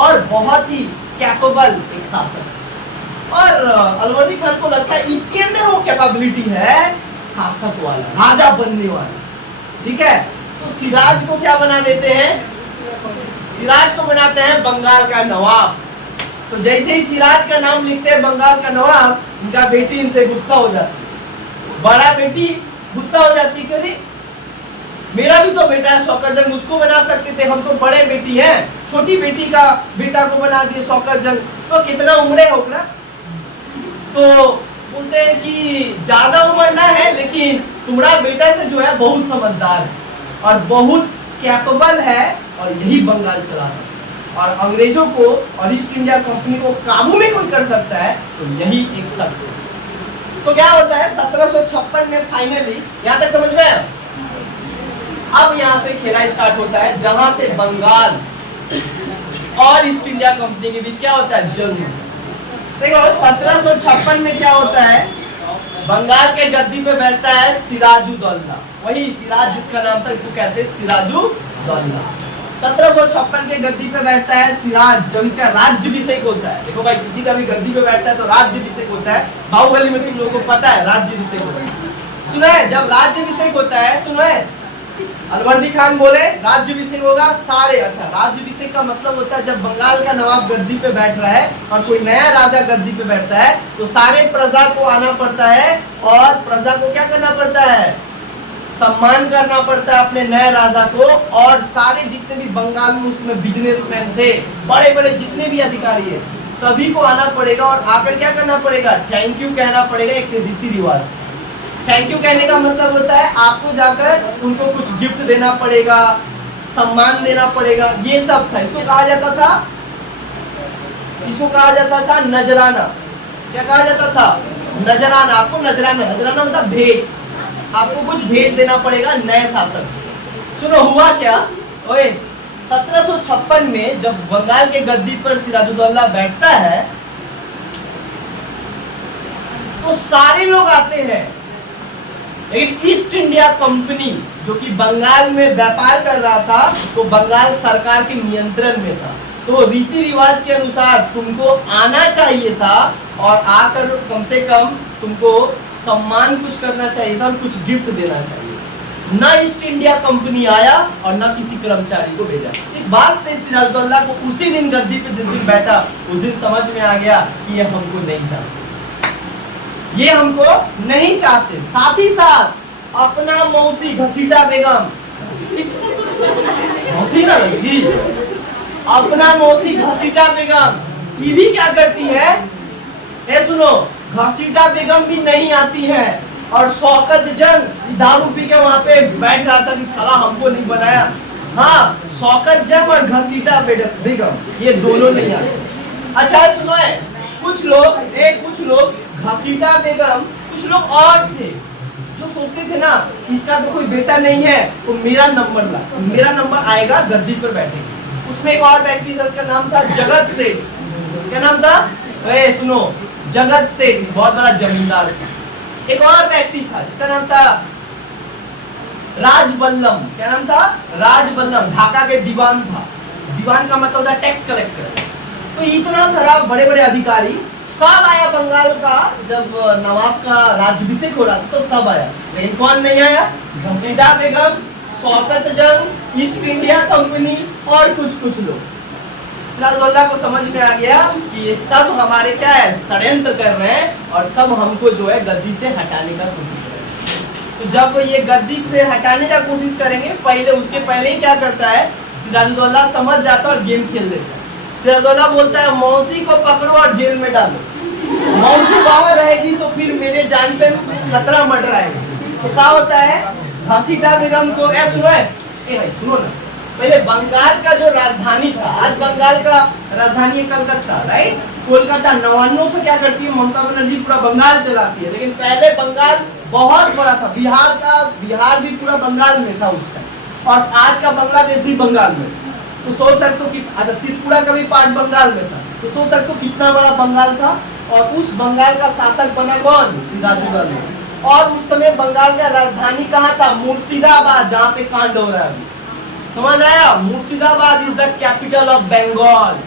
और बहुत ही कैपेबल एक शासक। और अलवर्दी खान को लगता है इसके अंदर वो कैपेबिलिटी है शासक वाला, राजा बनने वाला, ठीक है। तो सिराज को क्या बना देते हैं, सिराज को बनाते हैं बंगाल का नवाब। तो जैसे ही सिराज का नाम लिखते हैं बंगाल का नवाब, उनका बेटी इनसे गुस्सा हो जाती है, बड़ा बेटी गुस्सा हो जाती है, क्यों मेरा भी तो बेटा है शौकत जंग, उसको बना सकते थे, हम तो बड़े बेटी हैं, छोटी बेटी का बेटा को बना दिए शौकत जंग, तो कितना उम्र होगा। तो बोलते हैं कि ज्यादा उम्र ना है, लेकिन तुम्हारा बेटा से जो है बहुत समझदार है और बहुत कैपेबल है, और यही बंगाल चला सकता है। और अंग्रेजों को और ईस्ट इंडिया कंपनी को काबू में कौन कर सकता है, तो यही एक शख्स है। तो क्या होता है 1756 में फाइनली, यहाँ तक समझ में। अब यहाँ से खेला स्टार्ट होता है, जहां से बंगाल और ईस्ट इंडिया कंपनी के बीच क्या होता है, जंग। देखो 1756 में क्या होता है, बंगाल के गद्दी पे बैठता है सिराजुद्दौला, वही सिराज जिसका नाम था, इसको कहते हैं सिराजुद्दौला। 1756 के गद्दी पे बैठता है सिराज, जब इसका राज्याभिषेक होता है। देखो भाई, किसी का भी गद्दी पे बैठता है तो राज्याभिषेक होता है। बाहुबली में तुम लोगों को पता है राज्याभिषेक होता है, सुना है? जब राज्याभिषेक होता है, सुना है, अलवर्दी खान बोले राज्याभिषेक होगा सारे। अच्छा, राज्याभिषेक का मतलब होता है जब बंगाल का नवाब गद्दी पे बैठ रहा है और कोई नया राजा गद्दी पे बैठता है तो सारे प्रजा को आना पड़ता है और प्रजा को क्या करना पड़ता है, सम्मान करना पड़ता है अपने नए राजा को। और सारे जितने भी बंगाल में उसमें बिजनेसमैन थे, बड़े बड़े जितने भी अधिकारी है, सभी को आना पड़ेगा और आकर क्या करना पड़ेगा, थैंक यू कहना पड़ेगा। एक रीति रिवाज, थैंक यू कहने का मतलब होता है आपको जाकर उनको कुछ गिफ्ट देना पड़ेगा, सम्मान देना पड़ेगा, ये सब था। इसको कहा जाता था, इसको कहा जाता था नजराना। क्या कहा जाता था, नजराना। आपको नजराना, नजराना मतलब भेंट, आपको कुछ भेंट देना पड़ेगा नए शासक। सुनो हुआ क्या, ओए 1756 में जब बंगाल के गद्दी पर सिराजुद्दौला बैठता है तो सारे लोग आते हैं, लेकिन ईस्ट इंडिया कंपनी जो कि बंगाल में व्यापार कर रहा था तो बंगाल सरकार के नियंत्रण में था, तो रीति रिवाज के अनुसार तुमको आना चाहिए था और आकर कम से कम तुमको सम्मान कुछ करना चाहिए था और कुछ गिफ्ट देना चाहिए। न ईस्ट इंडिया कंपनी आया और न किसी कर्मचारी को भेजा। इस बात से सिराजुद्दौला को उसी दिन गद्दी पे जिस दिन बैठा उस दिन समझ में आ गया कि ये हमको नहीं चाहते, ये हमको नहीं चाहते। साथ ही साथ अपना मौसी घसीटा बेगम, मौसी ना लगी, अपना मौसी घसीटा बेगम ये भी क्या करती है, ए सुनो, घसीटा बेगम भी नहीं आती है और शौकत जंग दारू पी के वहां पे बैठ रहा था कि साला हमको नहीं बनाया। हाँ, शौकत जंग और घसीटा बेगम ये दोनों नहीं आते। अच्छा सुनो है, कुछ लोग घसीटा बेगम, कुछ लोग और थे जो सोचते थे ना इसका तो कोई बेटा नहीं है तो मेरा नंबर ला, मेरा नंबर आएगा, गद्दी पर बैठेंगे। उसमें एक और व्यक्ति था, उसका नाम था जगत सेठ। क्या नाम था, ए सुनो, जगत सेठ, बहुत बड़ा जमींदार। एक और व्यक्ति था जिसका नाम था राजबल्लम। क्या नाम था, राजबल्लम, ढाका के दीवान था। दीवान का मतलब था टैक्स कलेक्टर। तो इतना सारा बड़े बड़े अधिकारी सब आया बंगाल का, जब नवाब का राज्याभिषेक हो रहा था तो सब आया, लेकिन कौन नहीं आया, घसीटा बेगम, शौकत जंग, ईस्ट इंडिया कंपनी और कुछ लोग। सिराजुद्दौला को समझ में आ गया कि ये सब हमारे क्या है, षड्यंत्र कर रहे हैं और सब हमको जो है गद्दी से हटाने का कोशिश करेंगे। तो जब ये गद्दी से हटाने का कोशिश करेंगे, उसके पहले ही क्या करता है, सिराजुद्दौला समझ जाता है और गेम खेल देता है। सिराजुद्दौला बोलता है मौसी को पकड़ो और जेल में डालो, मौसी बाहर रहेगी तो फिर मेरे जान पे खतरा मंडराएगा। तो क्या होता है, घसीटा बेगम को सुनो है, भाई सुनो ना, पहले बंगाल का जो राजधानी था, आज बंगाल का राजधानी है कलकत्ता, राइट, कोलकाता। 99 से क्या करती है ममता बनर्जी, पूरा बंगाल चलाती है, लेकिन पहले बंगाल बहुत बड़ा था। बिहार भी पूरा बंगाल में था उस टाइम, और आज का बांग्लादेश भी बंगाल में। तो सोच सकते हो कि अच्छा, त्रिपुरा का भी पार्ट बंगाल में था, तो सोच सकते हो कितना बड़ा बंगाल था। और उस बंगाल का शासक बना कौन, सिराजुद्दौला। और उस समय बंगाल का राजधानी कहाँ था, मुर्शिदाबाद, जहाँ पे कांड हो रहा है। समझ आया, Murshidabad is the capital of Bengal.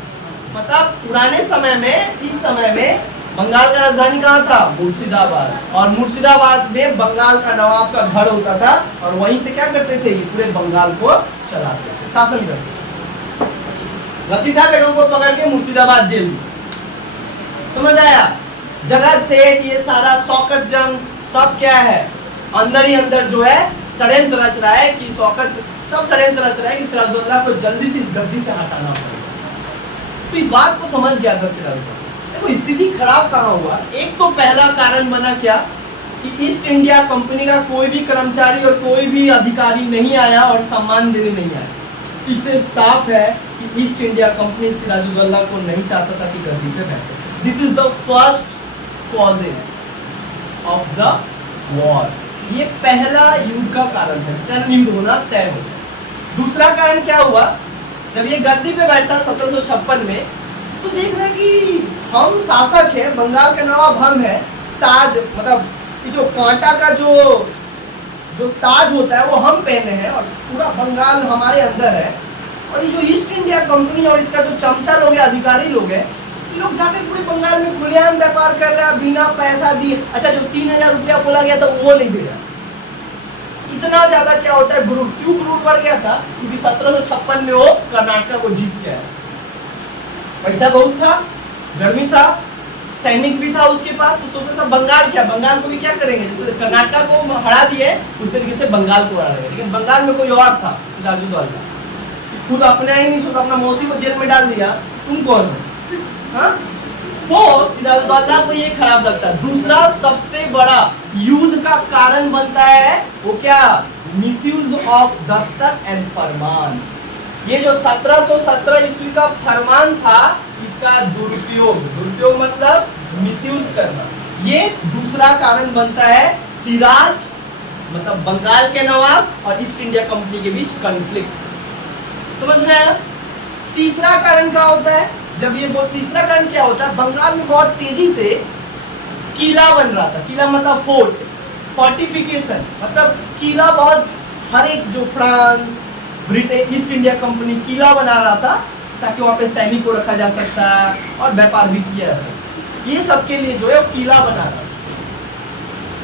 मतलब पुराने समय में, इस समय में बंगाल का राजधानी कहाँ था, मुर्शिदाबाद। और मुर्शिदाबाद में बंगाल का नवाब का घर होता था और वहीं से क्या करते थे, पूरे बंगाल को चलाते थे, शासन करते थे। घसीटा बेगम को पकड़ के मुर्शिदाबाद जेल में, समझ आया। जगत सेठ, ये सारा शौकत जंग सब क्या है, अंदर ही अंदर जो है षड्यंत्र रच रहा है कि सब षड्यंत्र रच रहा है कि सिराजुद्दौला को जल्दी से इस गद्दी से हटाना पड़ेगा। तो इस बात को समझ गया था सिराजुद्दौला। देखो स्थिति खराब कहाँ हुआ, एक तो पहला कारण बना क्या कि ईस्ट इंडिया कंपनी का कोई भी कर्मचारी और कोई भी अधिकारी नहीं आया और सम्मान देने नहीं आया। इससे साफ है कि ईस्ट इंडिया कंपनी सिराजुद्दौला को नहीं चाहता था कि गद्दी पे बैठे। This is the first causes of the war. ये पहला युद्ध का कारण है, सैन्य युद्ध होना तय हो। दूसरा कारण क्या हुआ, जब ये गद्दी पे बैठा 1756 में, तो देख रहा है कि हम शासक हैं, बंगाल का नवाब हम है, ताज मतलब कि जो कांटा का जो ताज होता है वो हम पहने हैं और पूरा बंगाल हमारे अंदर है। और ये जो ईस्ट इंडिया कंपनी और इसका जो चमचा लोग है, अधिकारी लोग है, ये लोग जाकर पूरे बंगाल में खुलेआम व्यापार कर रहा है बिना पैसा दिए। अच्छा, जो 3000 रुपया बोला गया था वो नहीं दे रहा। इतना ज्यादा क्या होता है गुरूर, क्यों गुरूर बढ़ गया था? क्योंकि 1756 में वो कर्नाटक को जीत गया। पैसा बहुत था, गर्मी था, सैनिक भी था उसके पास, तो सोचा था बंगाल बंगाल को भी क्या करेंगे, जैसे कर्नाटक को हरा दिए उस तरीके से बंगाल को हरा देंगे। लेकिन बंगाल में कोई और था, सिराजुद्दौला, खुद अपने ही नहीं सोचा, अपना मौसी को जेल में डाल दिया, तुम कौन हो? हाँ, तो सिराजुद्दौला को ये खराब लगता है। दूसरा सबसे बड़ा युद्ध का कारण बनता है वो क्या? मिसयूज ऑफ दस्तक एंड फरमान। ये जो 1717 ईस्वी का फरमान था, इसका दुरुपयोग मतलब मिसयूज करना, ये दूसरा कारण बनता है। सिराज मतलब बंगाल के नवाब और ईस्ट इंडिया कंपनी के बीच कॉन्फ्लिक्ट। समझ में आया? तीसरा कारण क्या होता है? जब ये तीसरा कारण क्या होता है, बंगाल में बहुत तेजी से किला बन रहा था। किला मतलब फोर्ट, फोर्टिफिकेशन मतलब किला, बहुत हर एक जो France, Britain, East India Company किला बना रहा था ताकि वहां पे सैनिक को रखा जा सकता है और व्यापार भी किया जा सकता। ये सबके लिए जो है वो किला बना रहा था।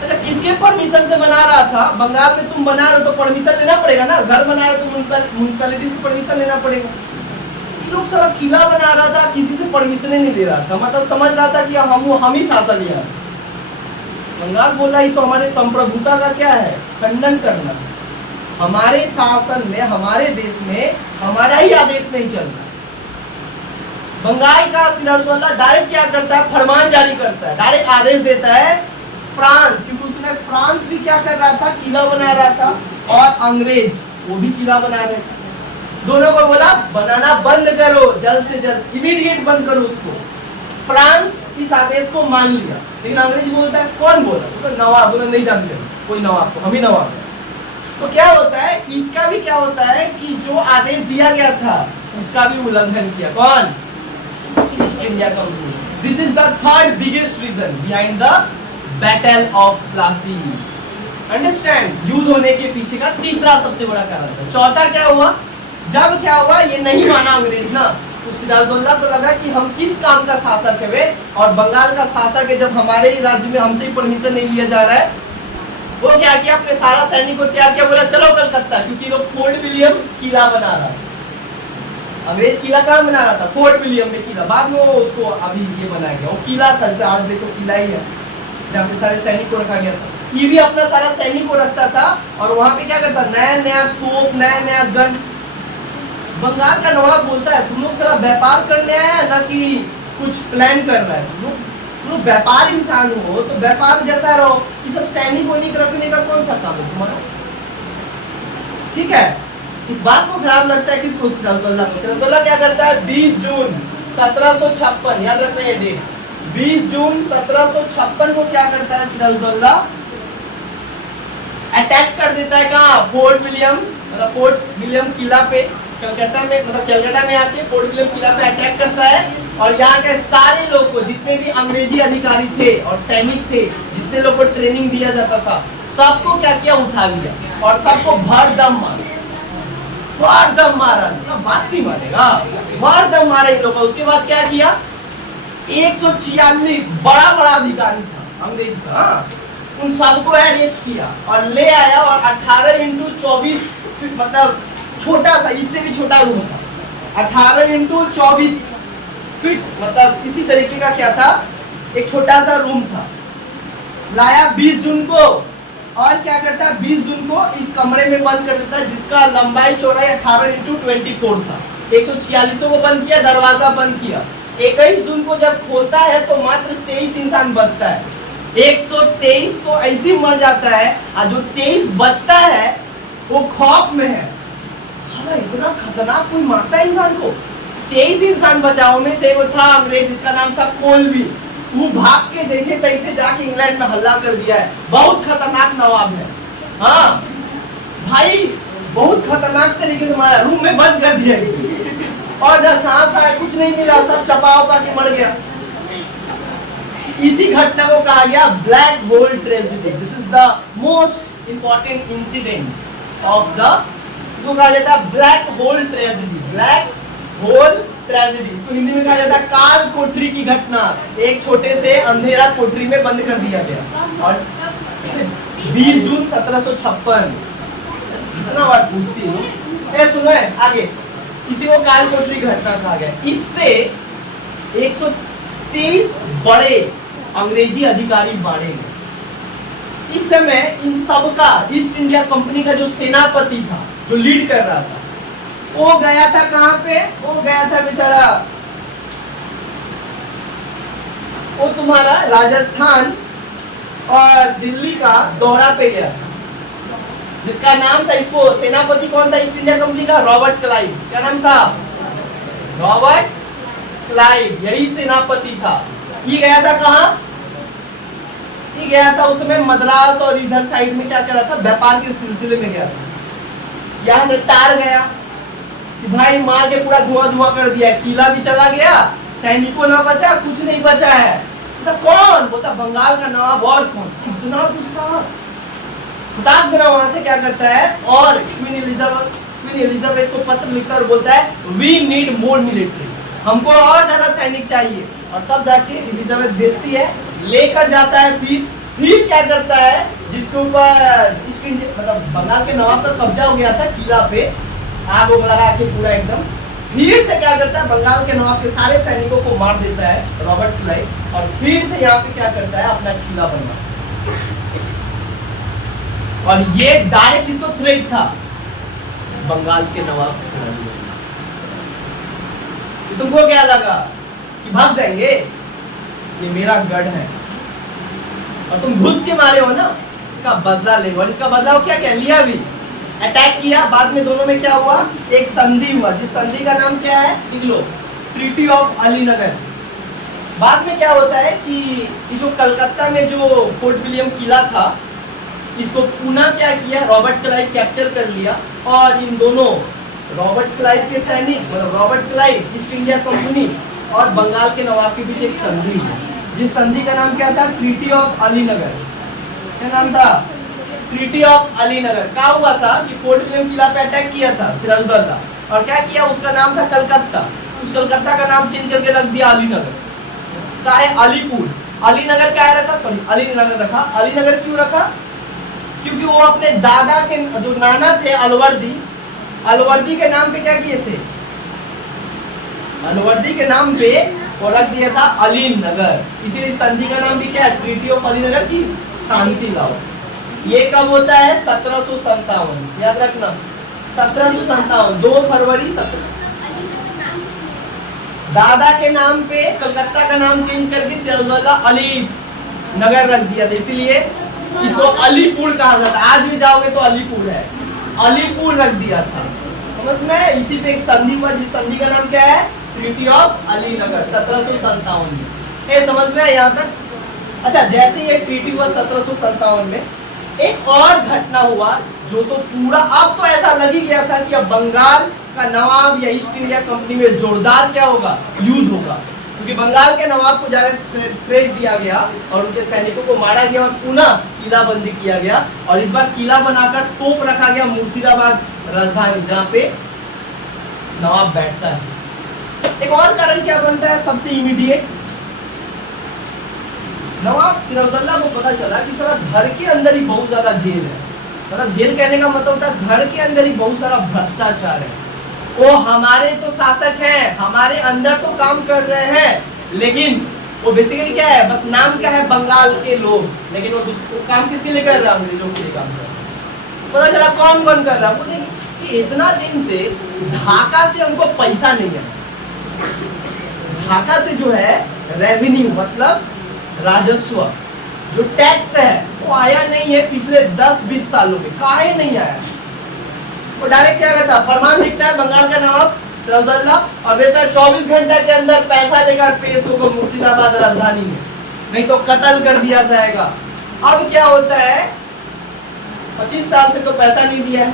अच्छा, किसके परमिशन से बना रहा था? बंगाल में तुम बना रहे हो तो परमिशन लेना पड़ेगा ना, घर बना रहे हो तो म्युनिसिपैलिटी से परमिशन लेना पड़ेगा। ये लोग सारा किला बना रहा था, किसी से परमिशन नहीं ले रहा था, मतलब समझ रहा था कि हम ही शासन है। बंगाल बोला ही तो हमारे संप्रभुता का क्या है? खंडन करना। हमारे शासन में, हमारे देश में हमारा ही आदेश नहीं चल रहा। बंगाल का सिराजुद्दौला डायरेक्ट क्या करता है? फरमान जारी करता है, डायरेक्ट आदेश देता है। फ्रांस, क्योंकि उसमें फ्रांस भी क्या कर रहा था? किला बना रहा था, और अंग्रेज वो भी किला बना रहे थे। दोनों को बोला बनाना बंद करो, जल्द से जल्द, इमीडिएट बंद करो उसको। फ्रांस इस आदेश को मान लिया, लेकिन अंग्रेज बोलता है, कौन बोला? तो नवाब बोला, नहीं जानते कोई नवाब को, हम ही नवाब है। तो क्या होता है, इसका भी क्या होता है कि जो आदेश दिया गया था उसका भी उल्लंघन किया। कौन? East India Company. This is the third biggest reason behind the battle of Plassey. Understand? युद्ध होने के पीछे का तीसरा सबसे बड़ा कारण था। चौथा क्या हुआ? जब क्या हुआ, ये नहीं माना अंग्रेज ना, तो सिराजुद्दौला को लगा कि हम किस काम का शासक है वे, और बंगाल का शासक है, जब हमारे ही राज्य में हमसे ही परमिशन नहीं लिया जा रहा है। वो क्या किया, अपने सारा सैनिक को तैयार किया, बोला चलो कलकत्ता, क्योंकि लोग फोर्ट विलियम किला बना रहा था। अंग्रेज किला कहाँ बना रहा था? फोर्ट विलियम में किला, बाद में वो उसको अभी ये बनाया गया, वो किला था, जैसे आज देखो किला ही है, जहाँ पे सारे सैनिक को रखा गया था। ये भी अपना सारा सैनिक को रखता था, और वहां पे क्या करता? नया नया तोप, नया नया गन। बंगाल का नवाब बोलता है, तुम लोग सारा व्यापार करने आया है ना कि कुछ प्लान कर रहा है? तुम लोग व्यापार इंसान हो तो व्यापार जैसा रहो, कि सब सैनिक वैनिक रखने का कौन सा काम है तुम्हारा? ठीक है, इस बात को खराब लगता है किसको? सिराजुद्दौला को। सिराजुद्दौला क्या करता है? 20 जून 1756, याद रखना ये डेट, 20 जून 1756 को क्या करता है सिराजुद्दौला? अटैक कर देता है। कहाँ? फोर्ट विलियम, मतलब फोर्ट विलियम किला पे, कलकत्ता में, मतलब कलकत्ता में आके फोर्ट विलियम किला पे अटैक करता है, और यहाँ के सारे लोग को, जितने भी अंग्रेजी अधिकारी थे और सैनिक थे, जितने लोग को ट्रेनिंग दिया जाता था, सबको क्या किया? उठा लिया और सबको भर दम मारा। भर दम मारा, सुना बात नहीं मानेगा, भर दम मारा इन लोगों को। उसके बाद क्या किया? 146 बड़ा बड़ा अधिकारी था अंग्रेज का, उन सबको अरेस्ट किया और ले आया, और 18x24 मतलब छोटा सा, इससे भी छोटा रूम था, 18x24 फीट, मतलब इसी तरीके का क्या था, एक छोटा सा रूम था। लाया 20 जून को, और क्या करता है? 20 जून को इस कमरे में बंद कर देता है, जिसका लंबाई चौड़ाई 18x24 था। 146 को बंद किया, दरवाजा बंद किया। 21 जून को जब खोलता है तो मात्र 23 इंसान बचता है। 123 तो ऐसे ही मर जाता है, और जो 23 बचता है वो खौफ में है। साला इतना खतरनाक कोई मारता है इंसान को? 23 इंसान बचाओ में से वो था अंग्रेज, जिसका नाम था कोलबी। वो भाग के जैसे तैसे जाके इंग्लैंड में हल्ला कर दिया है। बहुत खतरनाक नवाब है। हाँ भाई, बहुत खतरनाक तरीके से मारा, रूम में बंद कर दिया, और न सांस आया, कुछ नहीं मिला, सब चपा उपा के मर गया। इसी घटना को कहा गया black hole tragedy. This is the most important incident of the, इसको कहा जाता है black hole tragedy. Black hole tragedy, इसको हिंदी में कहा जाता है काल कोठरी की घटना। एक छोटे से अंधेरा कोठरी में बंद कर दिया गया और 20 जून 1756। इतना बात पूछती हूँ। सुनो है आगे, इसी को काल कोठरी घटना कहा गया। इससे 123 बड़े अंग्रेजी अधिकारी मारे गए। इस समय इन सब का ईस्ट इंडिया कंपनी का जो सेनापति था, जो लीड कर रहा था, वो गया था कहां पे? वो गया था बेचारा, वो तुम्हारा राजस्थान और दिल्ली का दौरा पे गया था, जिसका नाम था, इसको सेनापति कौन था ईस्ट इंडिया कंपनी का? Robert Clive. क्या नाम था? रॉबर्ट क्लाइव, यही सेनापति था। ये गया था कहां? ये गया था उस समय मद्रास और इधर साइड में क्या कर रहा था? व्यापार के सिलसिले में गया था। यहां से तार गया कि भाई मार के पूरा धुआं धुआं कर दिया, किला भी चला गया, सैनिकों ना बचा, कुछ नहीं बचा है। तो कौन? बोलता बंगाल का नवाब। और कौन? इतना दुस्साहस। फटाक देना वहां से क्या करता है और क्वीन एलिजाबेथ को पत्र लिखकर बोलता है वी नीड मोर मिलिट्री, हमको और ज्यादा सैनिक चाहिए। और तब जाके एलिजाबेथ भेजती है, लेकर जाता है। फिर क्या करता है, जिसके ऊपर ईस्ट इंडिया मतलब बंगाल के नवाब का कब्जा हो गया था, किला पे आग लगा के पूरा एकदम, फिर से क्या करता है, बंगाल के नवाब के सारे सैनिकों को मार देता है रॉबर्ट क्लाइव। और फिर से यहाँ पे क्या करता है, अपना किला बनवा। और ये डायरेक्ट इसको थ्रेट था बंगाल के नवाब से। तुमको क्या लगा कि भाग जाएंगे? ये मेरा गढ़ है और तुम घुस के मारे हो ना, इसका बदला लेंगे। और इसका बदला क्या क्या लिया भी, अटैक किया। बाद में दोनों में क्या हुआ? एक संधि हुआ, जिस संधि का नाम क्या है? इग्लो, ट्रीटी ऑफ अलीनगर। बाद में क्या होता है कि जो कलकत्ता में जो फोर्ट विलियम किला था, इसको पुनः क्या किया, रॉबर्ट क्लाइव कैप्चर कर लिया। और इन दोनों रॉबर्ट क्लाइव के सैनिक, मतलब Robert Clive, east India company और बंगाल के नवाब के बीच एक संधि हुई, जिस संधि का नाम क्या था? Treaty of Alinagar. क्या नाम था? Treaty of Alinagar. क्या हुआ था कि फोर्ट विलियम किला पे अटैक किया था सिराजुद्दौला, और क्या किया, उसका नाम था कलकत्ता। उस कलकत्ता का नाम चेंज करके रख दिया अलीनगर। क्या है? अलीपुर। अलीनगर क्या है रखा? सॉरी, अलीनगर रखा। अलीनगर क्यों रखा? क्योंकि वो अपने दादा के जो नाना थे अलवर्दी के नाम पे क्या किए थे? अलवर्दी के नाम पे वो रख दिया था अलीनगर। इसीलिए संधि का नाम भी क्या है? ट्रीटी ऑफ अलीनगर की शांति लाओ। ये कब होता है? 1757। याद रखना, 1757, 2 फरवरी 17। दादा के नाम पे कलकत्ता का नाम चेंज करके सिराजुद्दौला अली नगर रख दिया था, इसीलिए इसको अलीपुर कहा जाता है। आज भी जाओगे तो अलीपुर है, अलीपुर रख दिया था। समझ में? इसी पे एक संधि हुआ, जिस संधि का नाम क्या है? ट्रीटी ऑफ अलीनगर, 1757 में। ये समझ में यहाँ तक? अच्छा, जैसे ये ट्रीटी हुआ 1757 में, एक और घटना हुआ जो तो पूरा, अब तो ऐसा लग ही गया था कि अब बंगाल का नवाब या ईस्ट इंडिया कंपनी में जोरदार क्या होगा? युद्ध होगा। क्योंकि बंगाल के नवाब को जाकर थ्रेट दिया गया और उनके सैनिकों को मारा गया और पुनः किलाबंदी किया गया। और इस बार किला बनाकर तोप रखा गया मुर्शिदाबाद राजधानी, जहाँ पे नवाब बैठता है। एक और कारण क्या बनता है सबसे इमीडिएट? नवाब सिराजुद्दौला को पता चला कि सारा घर के अंदर ही बहुत ज्यादा जेल है। मतलब जेल कहने का मतलब होता है घर के अंदर ही बहुत सारा भ्रष्टाचार है। वो हमारे तो शासक हैं, हमारे अंदर तो काम कर रहे हैं, लेकिन वो बेसिकली क्या है? बस नाम क्या है? बंगाल के लोग, लेकिन वो काम किसके लिए कर रहा है? अंग्रेजों के लिए काम कर रहा है। पता चला कौन कौन कर रहा है? बोले कि इतना दिन से ढाका से हमको पैसा नहीं है। ढाका से जो है रेवेन्यू मतलब राजस्व, जो टैक्स है, वो आया नहीं है पिछले 10-20 सालों में। काहे नहीं आया? वो डायरेक्ट क्या करता? फरमान लिखता है बंगाल का नवाब सिराजुद्दौला और वैसा 24 घंटे के अंदर पैसा लेकर पेश होगा मुर्शिदाबाद राजधानी में, नहीं तो कत्ल कर दिया जाएगा। अब क्या होता है? 25 साल से तो पैसा नहीं दिया है।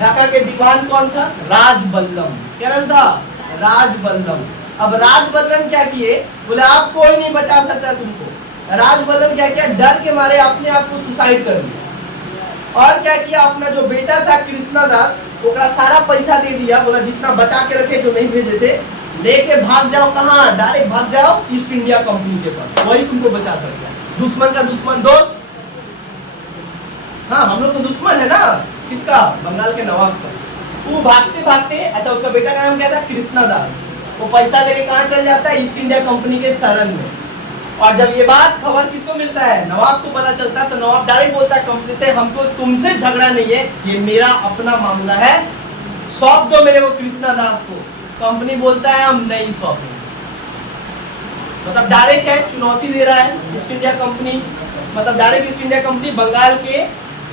ढाका के दीवान कौन था? राजबल्लभ। क्या नाम था? राजबल्लभ। अब राजबल्लभ क्या किए? बोले आप कोई नहीं बचा सकता तुमको, राजबल्लभ क्या किया, डर के मारे अपने आप को सुसाइड कर लिया। और क्या किया, अपना जो बेटा था कृष्णदास, ओकरा सारा पैसा दे दिया, बोला जितना बचा के रखे जो नहीं भेजे थे, लेके भाग जाओ। कहाँ? डायरेक्ट भाग जाओ ईस्ट इंडिया कंपनी के पास, वही तुमको बचा सकता है। दुश्मन का दुश्मन दोस्त। हाँ, हम लोग तो दुश्मन है ना, किसका? बंगाल के नवाब का। वो भागते भागते, अच्छा उसका बेटा का नाम क्या था? कृष्णदास। वो पैसा लेके कहाँ चल जाता है? ईस्ट इंडिया कंपनी के शरण में। और जब ये बात खबर किसको मिलता है? नवाब को पता चलता है, तो नवाब डायरेक्ट बोलता है कंपनी से, हमको तुमसे झगड़ा नहीं है, ये मेरा अपना मामला है, सौंप दो मेरे को कृष्णदास को। कंपनी बोलता है हम नहीं सौंपेंगे। मतलब डायरेक्ट है, चुनौती दे रहा है ईस्ट इंडिया कंपनी, मतलब direct East India Company Bengal के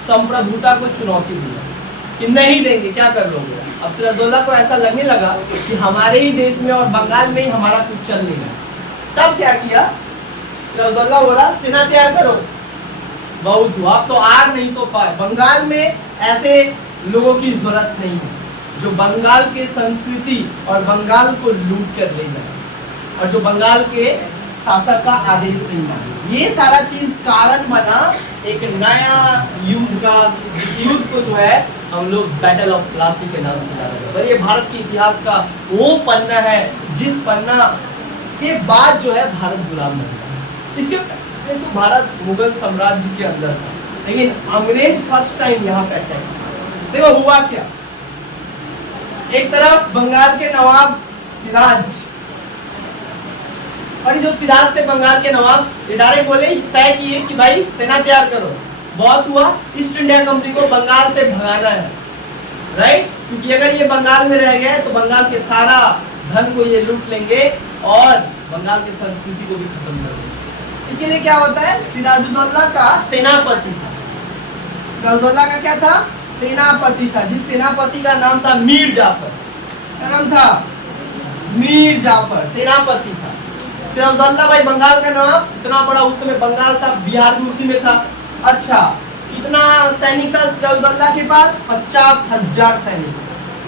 संप्रभुता को चुनौती दी कि नहीं देंगे, क्या कर लोगे। अब सिराजुद्दौला को ऐसा लगने लगा कि हमारे ही देश में और बंगाल में ही हमारा कुछ चल नहीं रहा। तब क्या किया, सिराजुद्दौला बोला सेना तैयार करो, बहुत हुआ, अब तो आर नहीं तो पार। बंगाल में ऐसे लोगों की जरूरत नहीं है जो बंगाल के संस्कृति और बंगाल को लूट कर ले जाए, और जो बंगाल के शासक का आदेश नहीं माने। ये सारा चीज कारण बना एक नया युद्ध का, जिस युद्ध को जो है हम लोग बैटल ऑफ प्लासी के नाम से जाना जाता है। ये भारत के इतिहास का वो पन्ना है जिस पन्ना के बाद जो है भारत गुलाम बन गया। इसके पहले तो भारत मुगल साम्राज्य के अंदर था, लेकिन अंग्रेज फर्स्ट टाइम यहाँ पे अटैक किया। देखो हुआ क्या, एक तरफ बंगाल के नवाब सिराज, और जो सिराज थे बंगाल के नवाब, ये डायरेक्ट बोले, तय किए कि भाई सेना तैयार करो, बहुत हुआ, ईस्ट इंडिया कंपनी को बंगाल से भगाना है, राइट। क्योंकि अगर ये बंगाल में रह गए तो बंगाल के सारा धन को ये लूट लेंगे और बंगाल की संस्कृति को भी खत्म कर देंगे। इसके लिए क्या होता है, सिराजुद्दौला का सेनापति था। सिराजुद्दौला का क्या था? सेनापति था, जिस सेनापति का नाम था मीर जाफर। क्या नाम था? मीर जाफर सेनापति था। सिराजुद्दौला भाई बंगाल का नवाब, इतना बड़ा उस समय बंगाल था, बिहार भी उसी में था। अच्छा, कितना सैनिक था सिराजुद्दौला के पास? 50,000 सैनिक।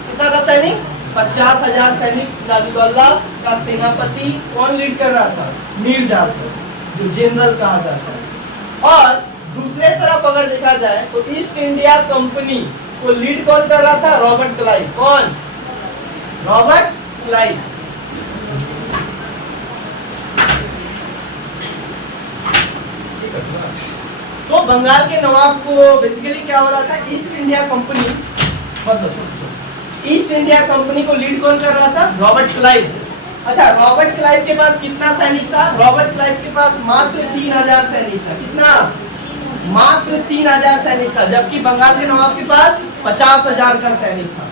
कितना था सैनिक? 50,000 सैनिक। सिराजुद्दौला का सेनापति कौन लीड कर रहा था? मीर जाफर, जो जनरल कहा जाता है। और दूसरे तरफ अगर देखा जाए तो ईस्ट इंडिया कंपनी को लीड कौन कर रहा था? Robert Clive. कौन? Robert Clive. तो बंगाल के नवाब को बेसिकली क्या हो रहा था, east India company, east India Company को लीड कौन कर रहा था? Robert Clive. अच्छा, रॉबर्ट क्लाइव के पास कितना सैनिक था? रॉबर्ट क्लाइव के पास मात्र 3000 सैनिक था। कितना? मात्र 3000 सैनिक था, जबकि बंगाल के नवाब के पास 50,000 का सैनिक था।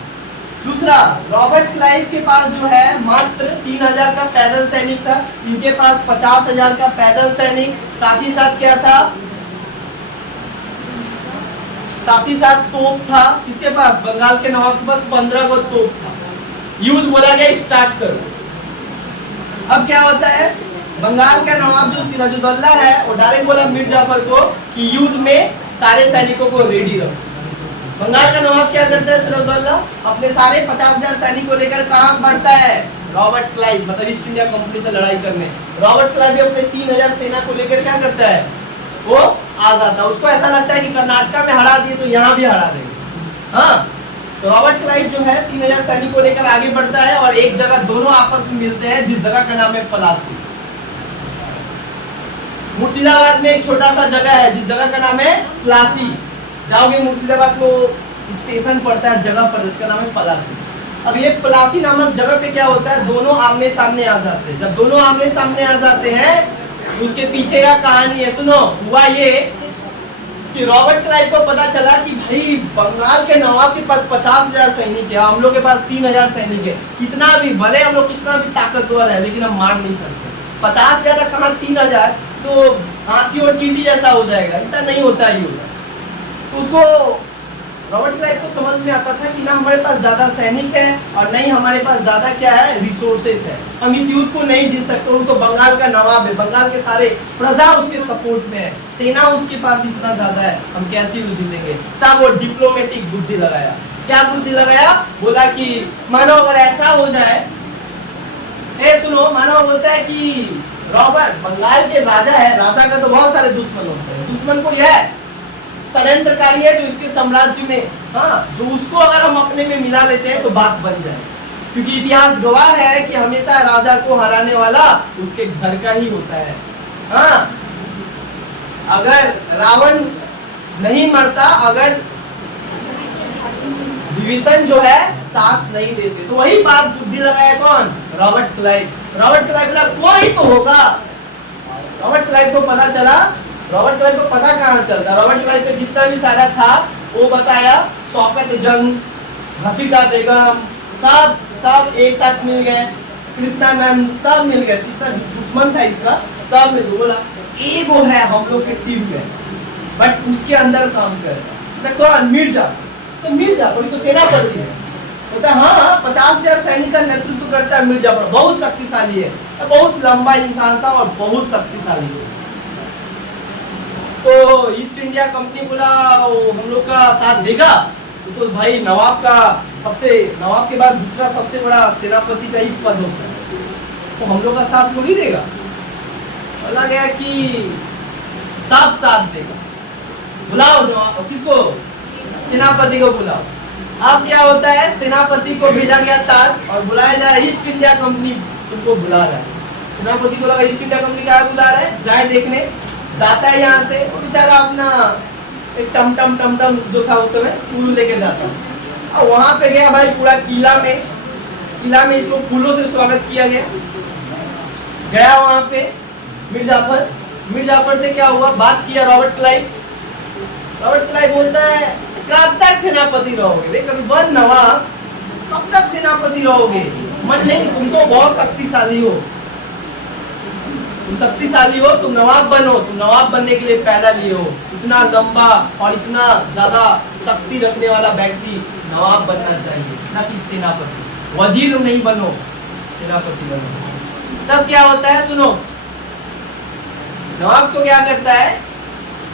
दूसरा, रॉबर्ट क्लाइव के पास जो है मात्र 3000 का पैदल सैनिक था, इनके पास 50,000 का पैदल सैनिक। साथ ही साथ क्या था? साथ ही साथ तोप था। किसके पास? बंगाल के नवाब के पास 15 को तोप था। युद्ध बोला गया स्टार्ट करो। अब क्या होता है, बंगाल का नवाब जो सिराजुद्दौला है वो डायरेक्ट बोला मीर जाफर को कि युद्ध में सारे सैनिकों को रेडी रखो। बंगाल का नवाब क्या करता है? सिराजुद्दौला अपने सारे 50,000 सैनिक को लेकर कहाँ बढ़ता है? रॉबर्ट क्लाइव, मतलब ईस्ट इंडिया कंपनी से लड़ाई करने। रॉबर्ट क्लाइव भी अपने 3000 सेना को लेकर क्या करता है? वो आ जाता है। उसको ऐसा लगता है कि कर्नाटक में हरा दिए तो यहाँ भी हरा देंगे। हाँ, तो रॉबर्ट क्लाइव जो है 3000 सैनिक को लेकर आगे बढ़ता है और एक जगह दोनों आपस में मिलते हैं, जिस जगह का नाम है पलासी। मुर्शिदाबाद में एक छोटा सा जगह है जिस जगह का नाम है पलासी। जाओगे मुर्शिदाबाद को स्टेशन पड़ता है जगह पर, जिसका नाम है पलासी। अब ये पलासी नामक जगह पे क्या होता है, दोनों आमने सामने आ जाते हैं। जब दोनों आमने सामने आ जाते हैं तो उसके पीछे का कहानी है। सुनो, हुआ ये कि रॉबर्ट क्लाइव को पता चला कि भाई बंगाल के नवाब के पास 50,000 सैनिक है, हम लोग के पास 3000 सैनिक है। कितना भी भले हम लोग कितना भी ताकतवर है, लेकिन हम मार नहीं सकते। 50,000 कहाँ 3000, तो हाथी और चींटी जैसा हो जाएगा। ऐसा नहीं होता ही होगा। तो उसको रॉबर्ट क्लाइव को समझ में आता था कि ना हमारे पास ज्यादा सैनिक है और नहीं हमारे पास ज्यादा क्या है, रिसोर्सेस है। हम इस युद्ध को नहीं जीत सकते। वो तो बंगाल का नवाब है, बंगाल के सारे प्रजा उसके सपोर्ट में है, सेना उसके पास इतना ज्यादा है, हम कैसे युद्ध जीतेंगे। तब वो डिप्लोमेटिक बुद्धि लगाया। क्या बुद्धि लगाया? बोला कि मानो अगर ऐसा हो जाए, सुनो, मानो बोलता है कि रॉबर्ट बंगाल के राजा है, राजा का तो बहुत सारे दुश्मन होते हैं, दुश्मन को यह षड्यंत्रकारी है जो इसके साम्राज्य में, हाँ, जो उसको अगर हम अपने में मिला लेते हैं तो बात बन जाए, क्योंकि इतिहास गवाह है कि हमेशा राजा को हराने वाला उसके घर का ही होता है। हाँ, अगर रावण नहीं मरता, अगर विभीषण जो है साथ नहीं देते, तो वही बात बुद्धि लगाया कौन? Robert Clive. रॉबर्ट क्लाइव बोला कोई तो होगा। रॉबर्ट क्लाइव को पता चला, रॉबर्ट क्लाइव को पता कहां से चलता? रॉबर्ट क्लाइव पे जितना भी सारा था वो बताया, शौकत जंग, घसीटा बेगम, सब एक साथ मिल गए, कृष्णानंद सब मिल गए, सीता दुश्मन था इसका, सब मिल गए। बोला ईगो है हम लोग के टीम में, बट उसके अंदर काम करता। तो कौन? मिर्जा। तो मिर्जा कोई तो सेनापति है, बोलता हाँ 50,000 सैनिक का नेतृत्व करता है मिर्जा, पर बहुत शक्तिशाली है, बहुत लंबा इंसान था और बहुत शक्तिशाली है। तो ईस्ट इंडिया कंपनी बोला हम लोग का साथ देगा, तो भाई नवाब के बाद दूसरा सबसे बड़ा सेनापति का ही पद होता है, तो हम लोग का साथ थोड़ी देगा। बोला गया कि सब साथ देगा, बुलाओ किसको? सेनापति को बुलाओ। अब क्या होता है, सेनापति को भेजा गया तार और बुलाया जा रहा है ईस्ट इंडिया कंपनी तुमको बुला रहा है। सेनापति को लगा ईस्ट इंडिया कंपनी क्या बुला रहा है, जाए देखने। जाता है यहाँ से, वो बेचारा अपना एक टम जो था उस समय फूल लेके जाता है, और वहां पे गया भाई पूरा किला में इसको फूलों से स्वागत किया गया वहां पे मिर्जाफर से क्या हुआ, बात किया रॉबर्ट क्लाइव बोलता है कब तक सेनापति रहोगे? कभी बन नवाब, कब तक सेनापति रहोगे? मन नहीं, तुम तो बहुत शक्तिशाली हो, तुम नवाब बनो, तुम नवाब बनने के लिए पैदा लिए हो, इतना लंबा और इतना ज्यादा शक्ति रखने वाला व्यक्ति नवाब बनना चाहिए, ना कि सेनापति। वजीर नहीं बनो, सेनापति बनो। तब क्या होता है सुनो, नवाब को क्या करता है,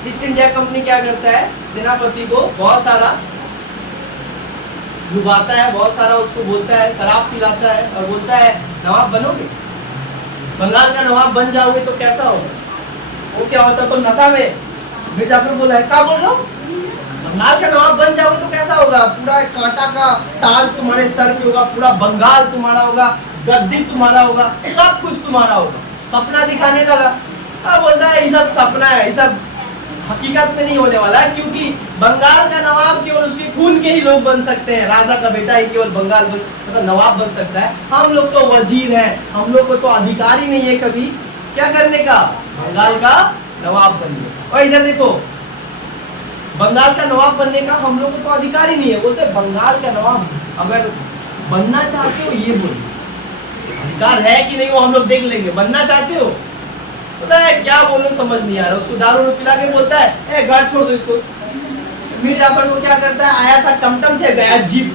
ईस्ट इंडिया कंपनी क्या करता है, सेनापति को बहुत सारा डुबाता है, बहुत सारा उसको बोलता है, शराब पिलाता है और बोलता है नवाब बनोगे, बंगाल का नवाब बन जाओगे तो कैसा होगा? वो क्या होता तो नशा में मिर्जाफर बोला है, क्या बोल रहे हो? बंगाल का नवाब बन जाओगे तो कैसा होगा? पूरा कांटा का ताज तुम्हारे सर पे होगा, पूरा बंगाल तुम्हारा होगा, गद्दी तुम्हारा होगा, सब कुछ तुम्हारा होगा। सपना दिखाने लगा। अब बोलता है ये सब सपना है, ये सब हकीकत में नहीं होने वाला है, क्योंकि बंगाल का नवाब केवल उसके खून के ही लोग बन सकते हैं, राजा का बेटा ही केवल मतलब नवाब बन सकता है। हम लोग तो वजीर हैं, हम लोग को तो अधिकार ही नहीं है कभी क्या करने का, बंगाल का नवाब बनने। और इधर देखो, बंगाल का नवाब बनने का हम लोग को तो अधिकार ही नहीं है। बोलते बंगाल का नवाब अगर बनना चाहते हो ये बोलो, अधिकार है कि नहीं वो हम लोग देख लेंगे, बनना चाहते हो? पता है क्या बोलो समझ नहीं आ रहा। उसको दारू पिला के बोलता है ए गार्ड छोड़ दो इसको। मिर्जाफर को क्या करता है, आया था टमटम से, गया जीप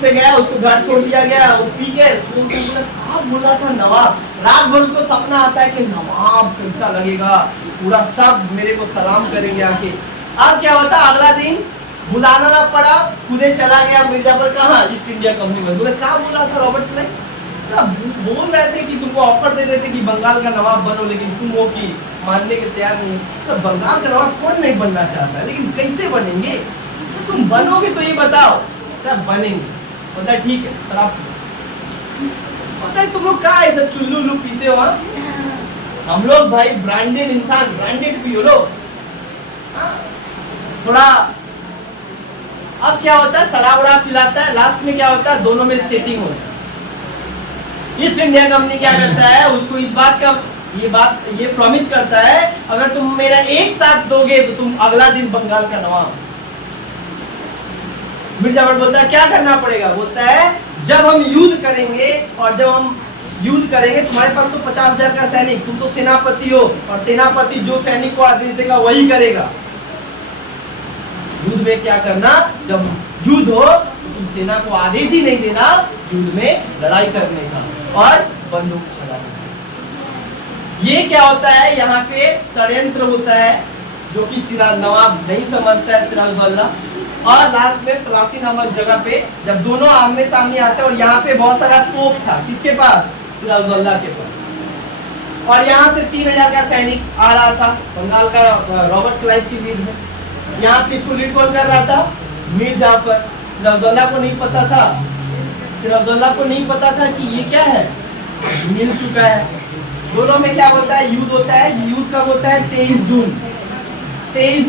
से गया, उसको घर छोड़ दिया गया। वो पी के कहाँ बोला था नवाब, रात भर उसको सपना आता है कि नवाब कैसा लगेगा, पूरा सब मेरे को सलाम करेंगे आके। अब क्या होता, अगला दिन बुलाना ना पड़ा, खुदे चला गया मिर्जाफर कहाँ, ईस्ट इंडिया कंपनी में। बोले क्या बोला था रॉबर्ट ने, बोल रहे थे कि तुमको ऑफर दे रहे थे कि बंगाल का नवाब बनो, लेकिन तुम वो की मानने के तैयार नहीं। तो बंगाल का नवाब कौन नहीं बनना चाहता, लेकिन कैसे बनेंगे, तो तुम बनोगे तो ये बताओ। तब बनेंगे, बोलता है ठीक है शराब पता है तुम लोग क्या है सब चुल्लू उल्लू पीते हो। हम लोग भाई ब्रांडेड इंसान, ब्रांडेड पियो लो थोड़ा। अब क्या होता है, शराब उड़ा पिलाता है, लास्ट में क्या होता है, दोनों में सेटिंग होता है। ईस्ट इंडिया कंपनी क्या करता है, उसको इस बात का ये प्रॉमिस करता है, अगर तुम मेरा एक साथ दोगे तो तुम अगला दिन बंगाल का नवाब। मिर्जाफर बोलता है क्या करना पड़ेगा, बोलता है जब हम युद्ध करेंगे, और जब हम युद्ध करेंगे तुम्हारे पास तो 50,000 का सैनिक, तुम तो सेनापति हो, और सेनापति जो सैनिक को आदेश देगा वही करेगा। युद्ध में क्या करना, जब युद्ध हो तो तुम सेना को आदेश ही नहीं देना युद्ध में लड़ाई करने का, और बंदूक चलाने का। ये क्या होता है, यहाँ पे षड्यंत्र होता है जो कि सिराज नवाब नहीं समझता है, सिराजुद्दौला। और लास्ट में प्लासी नामक जगह पे जब दोनों आमने सामने आते हैं, और यहाँ पे बहुत सारा तोप था, किसके पास, सिराजुद्दौला के पास। और यहाँ से 3000 का सैनिक आ रहा था, बंगाल का रॉबर्ट क्लाइव की लीड में। यहाँ पे इसको लीड कौन कर रहा था? मीर जाफर। सिराजुद्दौला को नहीं पता था, सिराजुद्दौला को नहीं पता था कि ये क्या है, मिल चुका है। दोनों में क्या होता है? युद्ध होता है। युद्ध कब होता है? 23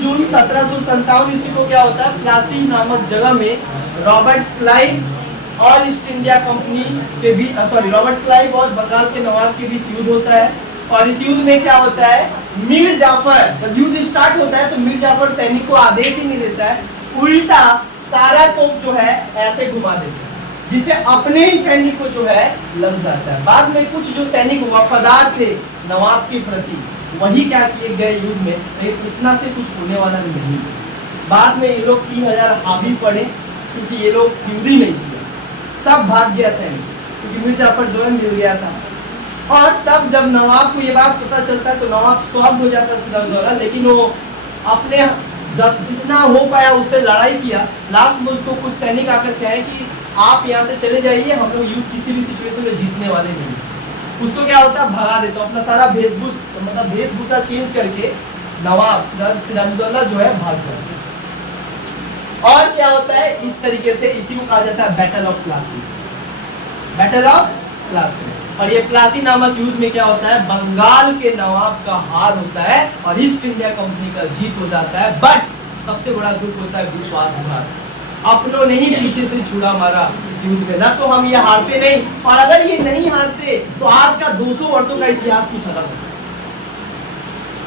जून 1757 ईस्वी को क्या होता है? प्लासी नामक जगह में रॉबर्ट क्लाइव और ईस्ट इंडिया कंपनी के बीच, रॉबर्ट क्लाइव और बंगाल के नवाब के बीच युद्ध होता है। और इस युद्ध में क्या होता है? मीर जाफर, जब युद्ध स्टार्ट होता है तो मीर जाफर सैनिक को आदेश ही नहीं देता है, उल्टा सारा तोप जो है ऐसे घुमा देता है, जिसे अपने ही सैनिक को जो है लग जाता है। बाद में कुछ जो सैनिक वफादार थे नवाब के प्रति, वही क्या किए गए युद्ध में, इतना से कुछ होने वाला नहीं। बाद में ये लोग 3000 हावी पड़े, क्योंकि ये लोग युद्ध ही नहीं किया, सब भाग गया सैनिक, क्योंकि मीर जाफर जो है मिल गया था। और तब जब नवाब को ये बात पता चलता है तो नवाब सॉफ्ट हो जाता है सिराजुद्दौला, लेकिन वो अपने जितना हो पाया उससे लड़ाई किया। लास्ट में उसको कुछ सैनिक आकर कहे कि आप यहाँ से चले जाइए, हम लोग युद्ध किसी भी सिचुएशन में जीतने वाले नहीं। उसको क्या होता है? भगा देता, अपना सारा वेशभूषा चेंज करके नवाब सिराजुद्दौला जो है भाग जाता है। और क्या होता है? इस तरीके से इसी को कहा जाता है battle of Plassey, battle of Plassey. और ये प्लासी नामक युद्ध में क्या होता है? बंगाल के नवाब का हार होता है और ईस्ट इंडिया कंपनी का जीत हो जाता है। बट सबसे बड़ा दुख होता है विश्वासघात, अपनों ने ही पीछे से छुरा मारा इस युद्ध में, ना तो हम ये हारते नहीं, और अगर ये नहीं हारते तो आज का 200 वर्षों का इतिहास कुछ अलग होता।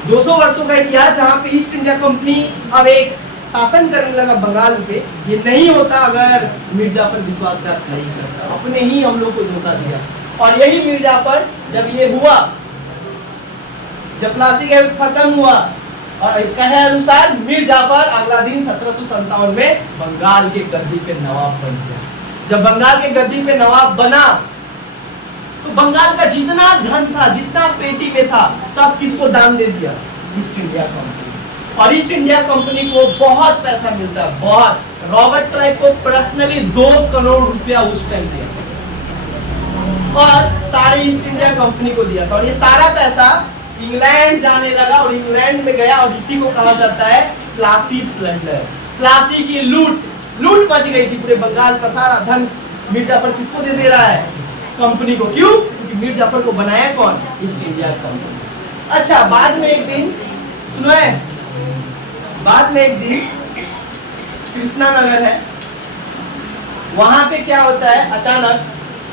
200 वर्षों का इतिहास जहाँ पे ईस्ट इंडिया कंपनी अब एक शासन करने लगा बंगाल पे, ये नहीं होता अगर मीर जाफर विश्वासघात नहीं करता, अपने ही हम लोग को धोखा दिया। और यही मीर जाफर जब ये हुआ, जब प्लासी का युद्ध खत्म हुआ, और कहे अनुसार मीर जाफर अगला दिन 1757 में बंगाल के गद्दी पे नवाब बन गया। जब बंगाल के गद्दी पे नवाब बना तो बंगाल का जितना धन था, जितना पेटी में था, सब किसको दान दे दिया? East India company. और ईस्ट इंडिया कंपनी को बहुत पैसा मिलता है, बहुत। रॉबर्ट क्लाइव को पर्सनली 2 करोड़ रुपया उस टाइम दिया और सारे ईस्ट इंडिया कंपनी को दिया था। और ये सारा पैसा इंग्लैंड जाने लगा और इंग्लैंड में गया, और इसी को कहा जाता है प्लासी प्लंडर, प्लासी की लूट मच गई थी। पूरे बंगाल का सारा धन मीर जाफर किसको दे रहा है? कंपनी को। क्यों? क्योंकि मीर जाफर को बनाया कौन? East India company. अच्छा, बाद में एक दिन सुनो है, बाद में एक दिन कृष्णा नगर है, वहां पे क्या होता है? अचानक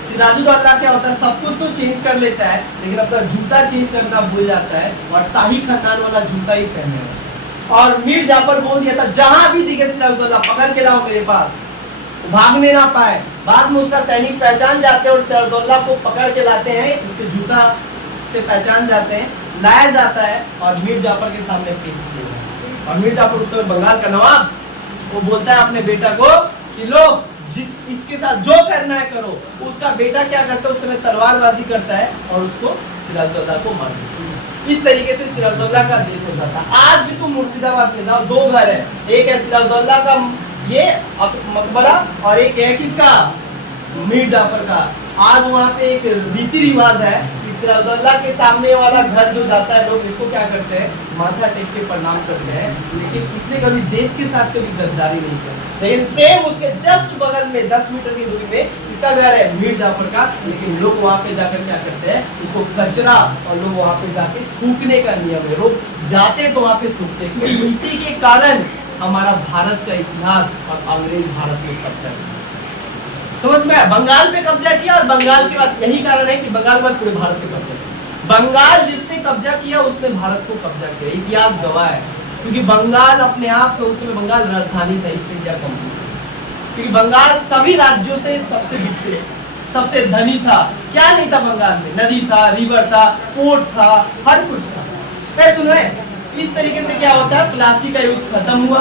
सिराजुद्दौला क्या होता है? सब कुछ तो चेंज कर लेता है, लेकिन अपना जूता चेंज करना भूल जाता है और शाही खानदान वाला जूता ही पहने। और मीर जाफर बोल दिया था, जहां भी दिखे सिराजुद्दौला पकड़ के लाओ मेरे पास, भागने ना पाए। बाद में उसका सैनिक पहचान जाते हैं और सिराजुद्दौला को पकड़ के लाते हैं, उसके जूता से पहचान जाते हैं, लाया जाता है और मीर जाफर के सामने पेश किया जाता है। और मीर जाफर उस समय बंगाल का नवाब, वो बोलता है अपने बेटा को कि लो, इसके साथ जो करना है करो। उसका बेटा क्या करता है? उस समय तलवारबाजी करता है और उसको सिराजुद्दौला को मार देता है। इस तरीके से सिराजुद्दौला का डेथ हो जाता है। आज भी तुम मुर्शिदाबाद में जाओ, 2 घर है, एक है सिराजुद्दौला का ये मकबरा और एक है किसका? मीर जाफर का। आज वहाँ पे एक रीति रिवाज है कि सिराजुद्दौला के सामने वाला घर जो जाता है, लोग इसको क्या करते हैं? माथा टेक के प्रणाम करते हैं, लेकिन इसने कभी देश के साथ कभी गद्दारी नहीं की। लेकिन सेम उसके जस्ट बगल में 10 मीटर की दूरी में इसका घर है मीर जाफर का, लेकिन लोग वहाँ पे जाकर क्या करते हैं? उसको कचरा, और लोग वहाँ पे जाके थूकने का नियम है, लोग जाते तो वहाँ पे थूकते, क्योंकि इसी के कारण हमारा भारत का इतिहास और अंग्रेज भारत में कब्जा किया। समझ में आया? बंगाल पे कब्जा किया, और बंगाल के बाद यही कारण है कि बंगाल के बाद पूरे भारत पे कब्जा किया। बंगाल जिसने कब्जा किया उसने भारत को कब्जा किया, इतिहास गवाह है। क्योंकि बंगाल अपने आप में उस समय बंगाल राजधानी था ईस्ट इंडिया कंपनी, क्योंकि बंगाल सभी राज्यों से सबसे विकसित, सबसे धनी था। क्या नहीं था बंगाल में? नदी था, रिवर था, पोर्ट था, हर कुछ था। सुनो, इस तरीके से क्या होता है? प्लासी का युद्ध खत्म हुआ,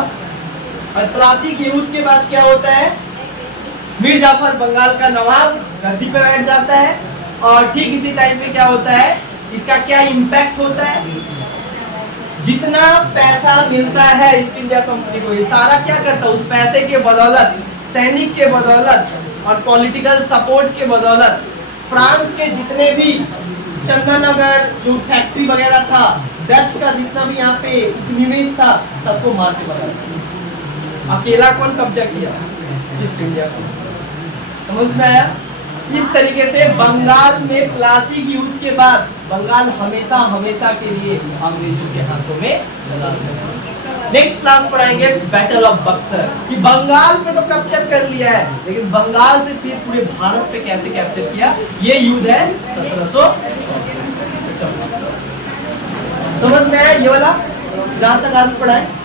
और प्लासी के युद्ध के बाद क्या होता है? मीर जाफर बंगाल का नवाब गद्दी पे बैठ जाता है। और ठीक इसी टाइम पे क्या होता है? इसका क्या इम्पैक्ट होता है? जितना पैसा मिलता है ईस्ट इंडिया कंपनी को, ये सारा क्या करता है? उस पैसे के बदौलत, सैनिक के बदौलत और पॉलिटिकल सपोर्ट के बदौलत फ्रांस के जितने भी चंदननगर जो फैक्ट्री वगैरह था, डच का जितना भी यहाँ पे निवेश था, सबको मार के भगा दिया। अकेला कौन कब्जा किया? ईस्ट इंडिया को। समझ में आया? इस तरीके से बंगाल में प्लासी युद्ध के बाद बंगाल हमेशा हमेशा के लिए अंग्रेजों के हाथों में चला गया। नेक्स्ट क्लास पढ़ाएंगे बैटल ऑफ बक्सर, कि बंगाल पे तो कैप्चर कर लिया है, लेकिन बंगाल से फिर पूरे भारत पे कैसे कैप्चर किया, ये युद्ध है 1764। समझ में आया ये वाला? जहां तक आज पढ़ा है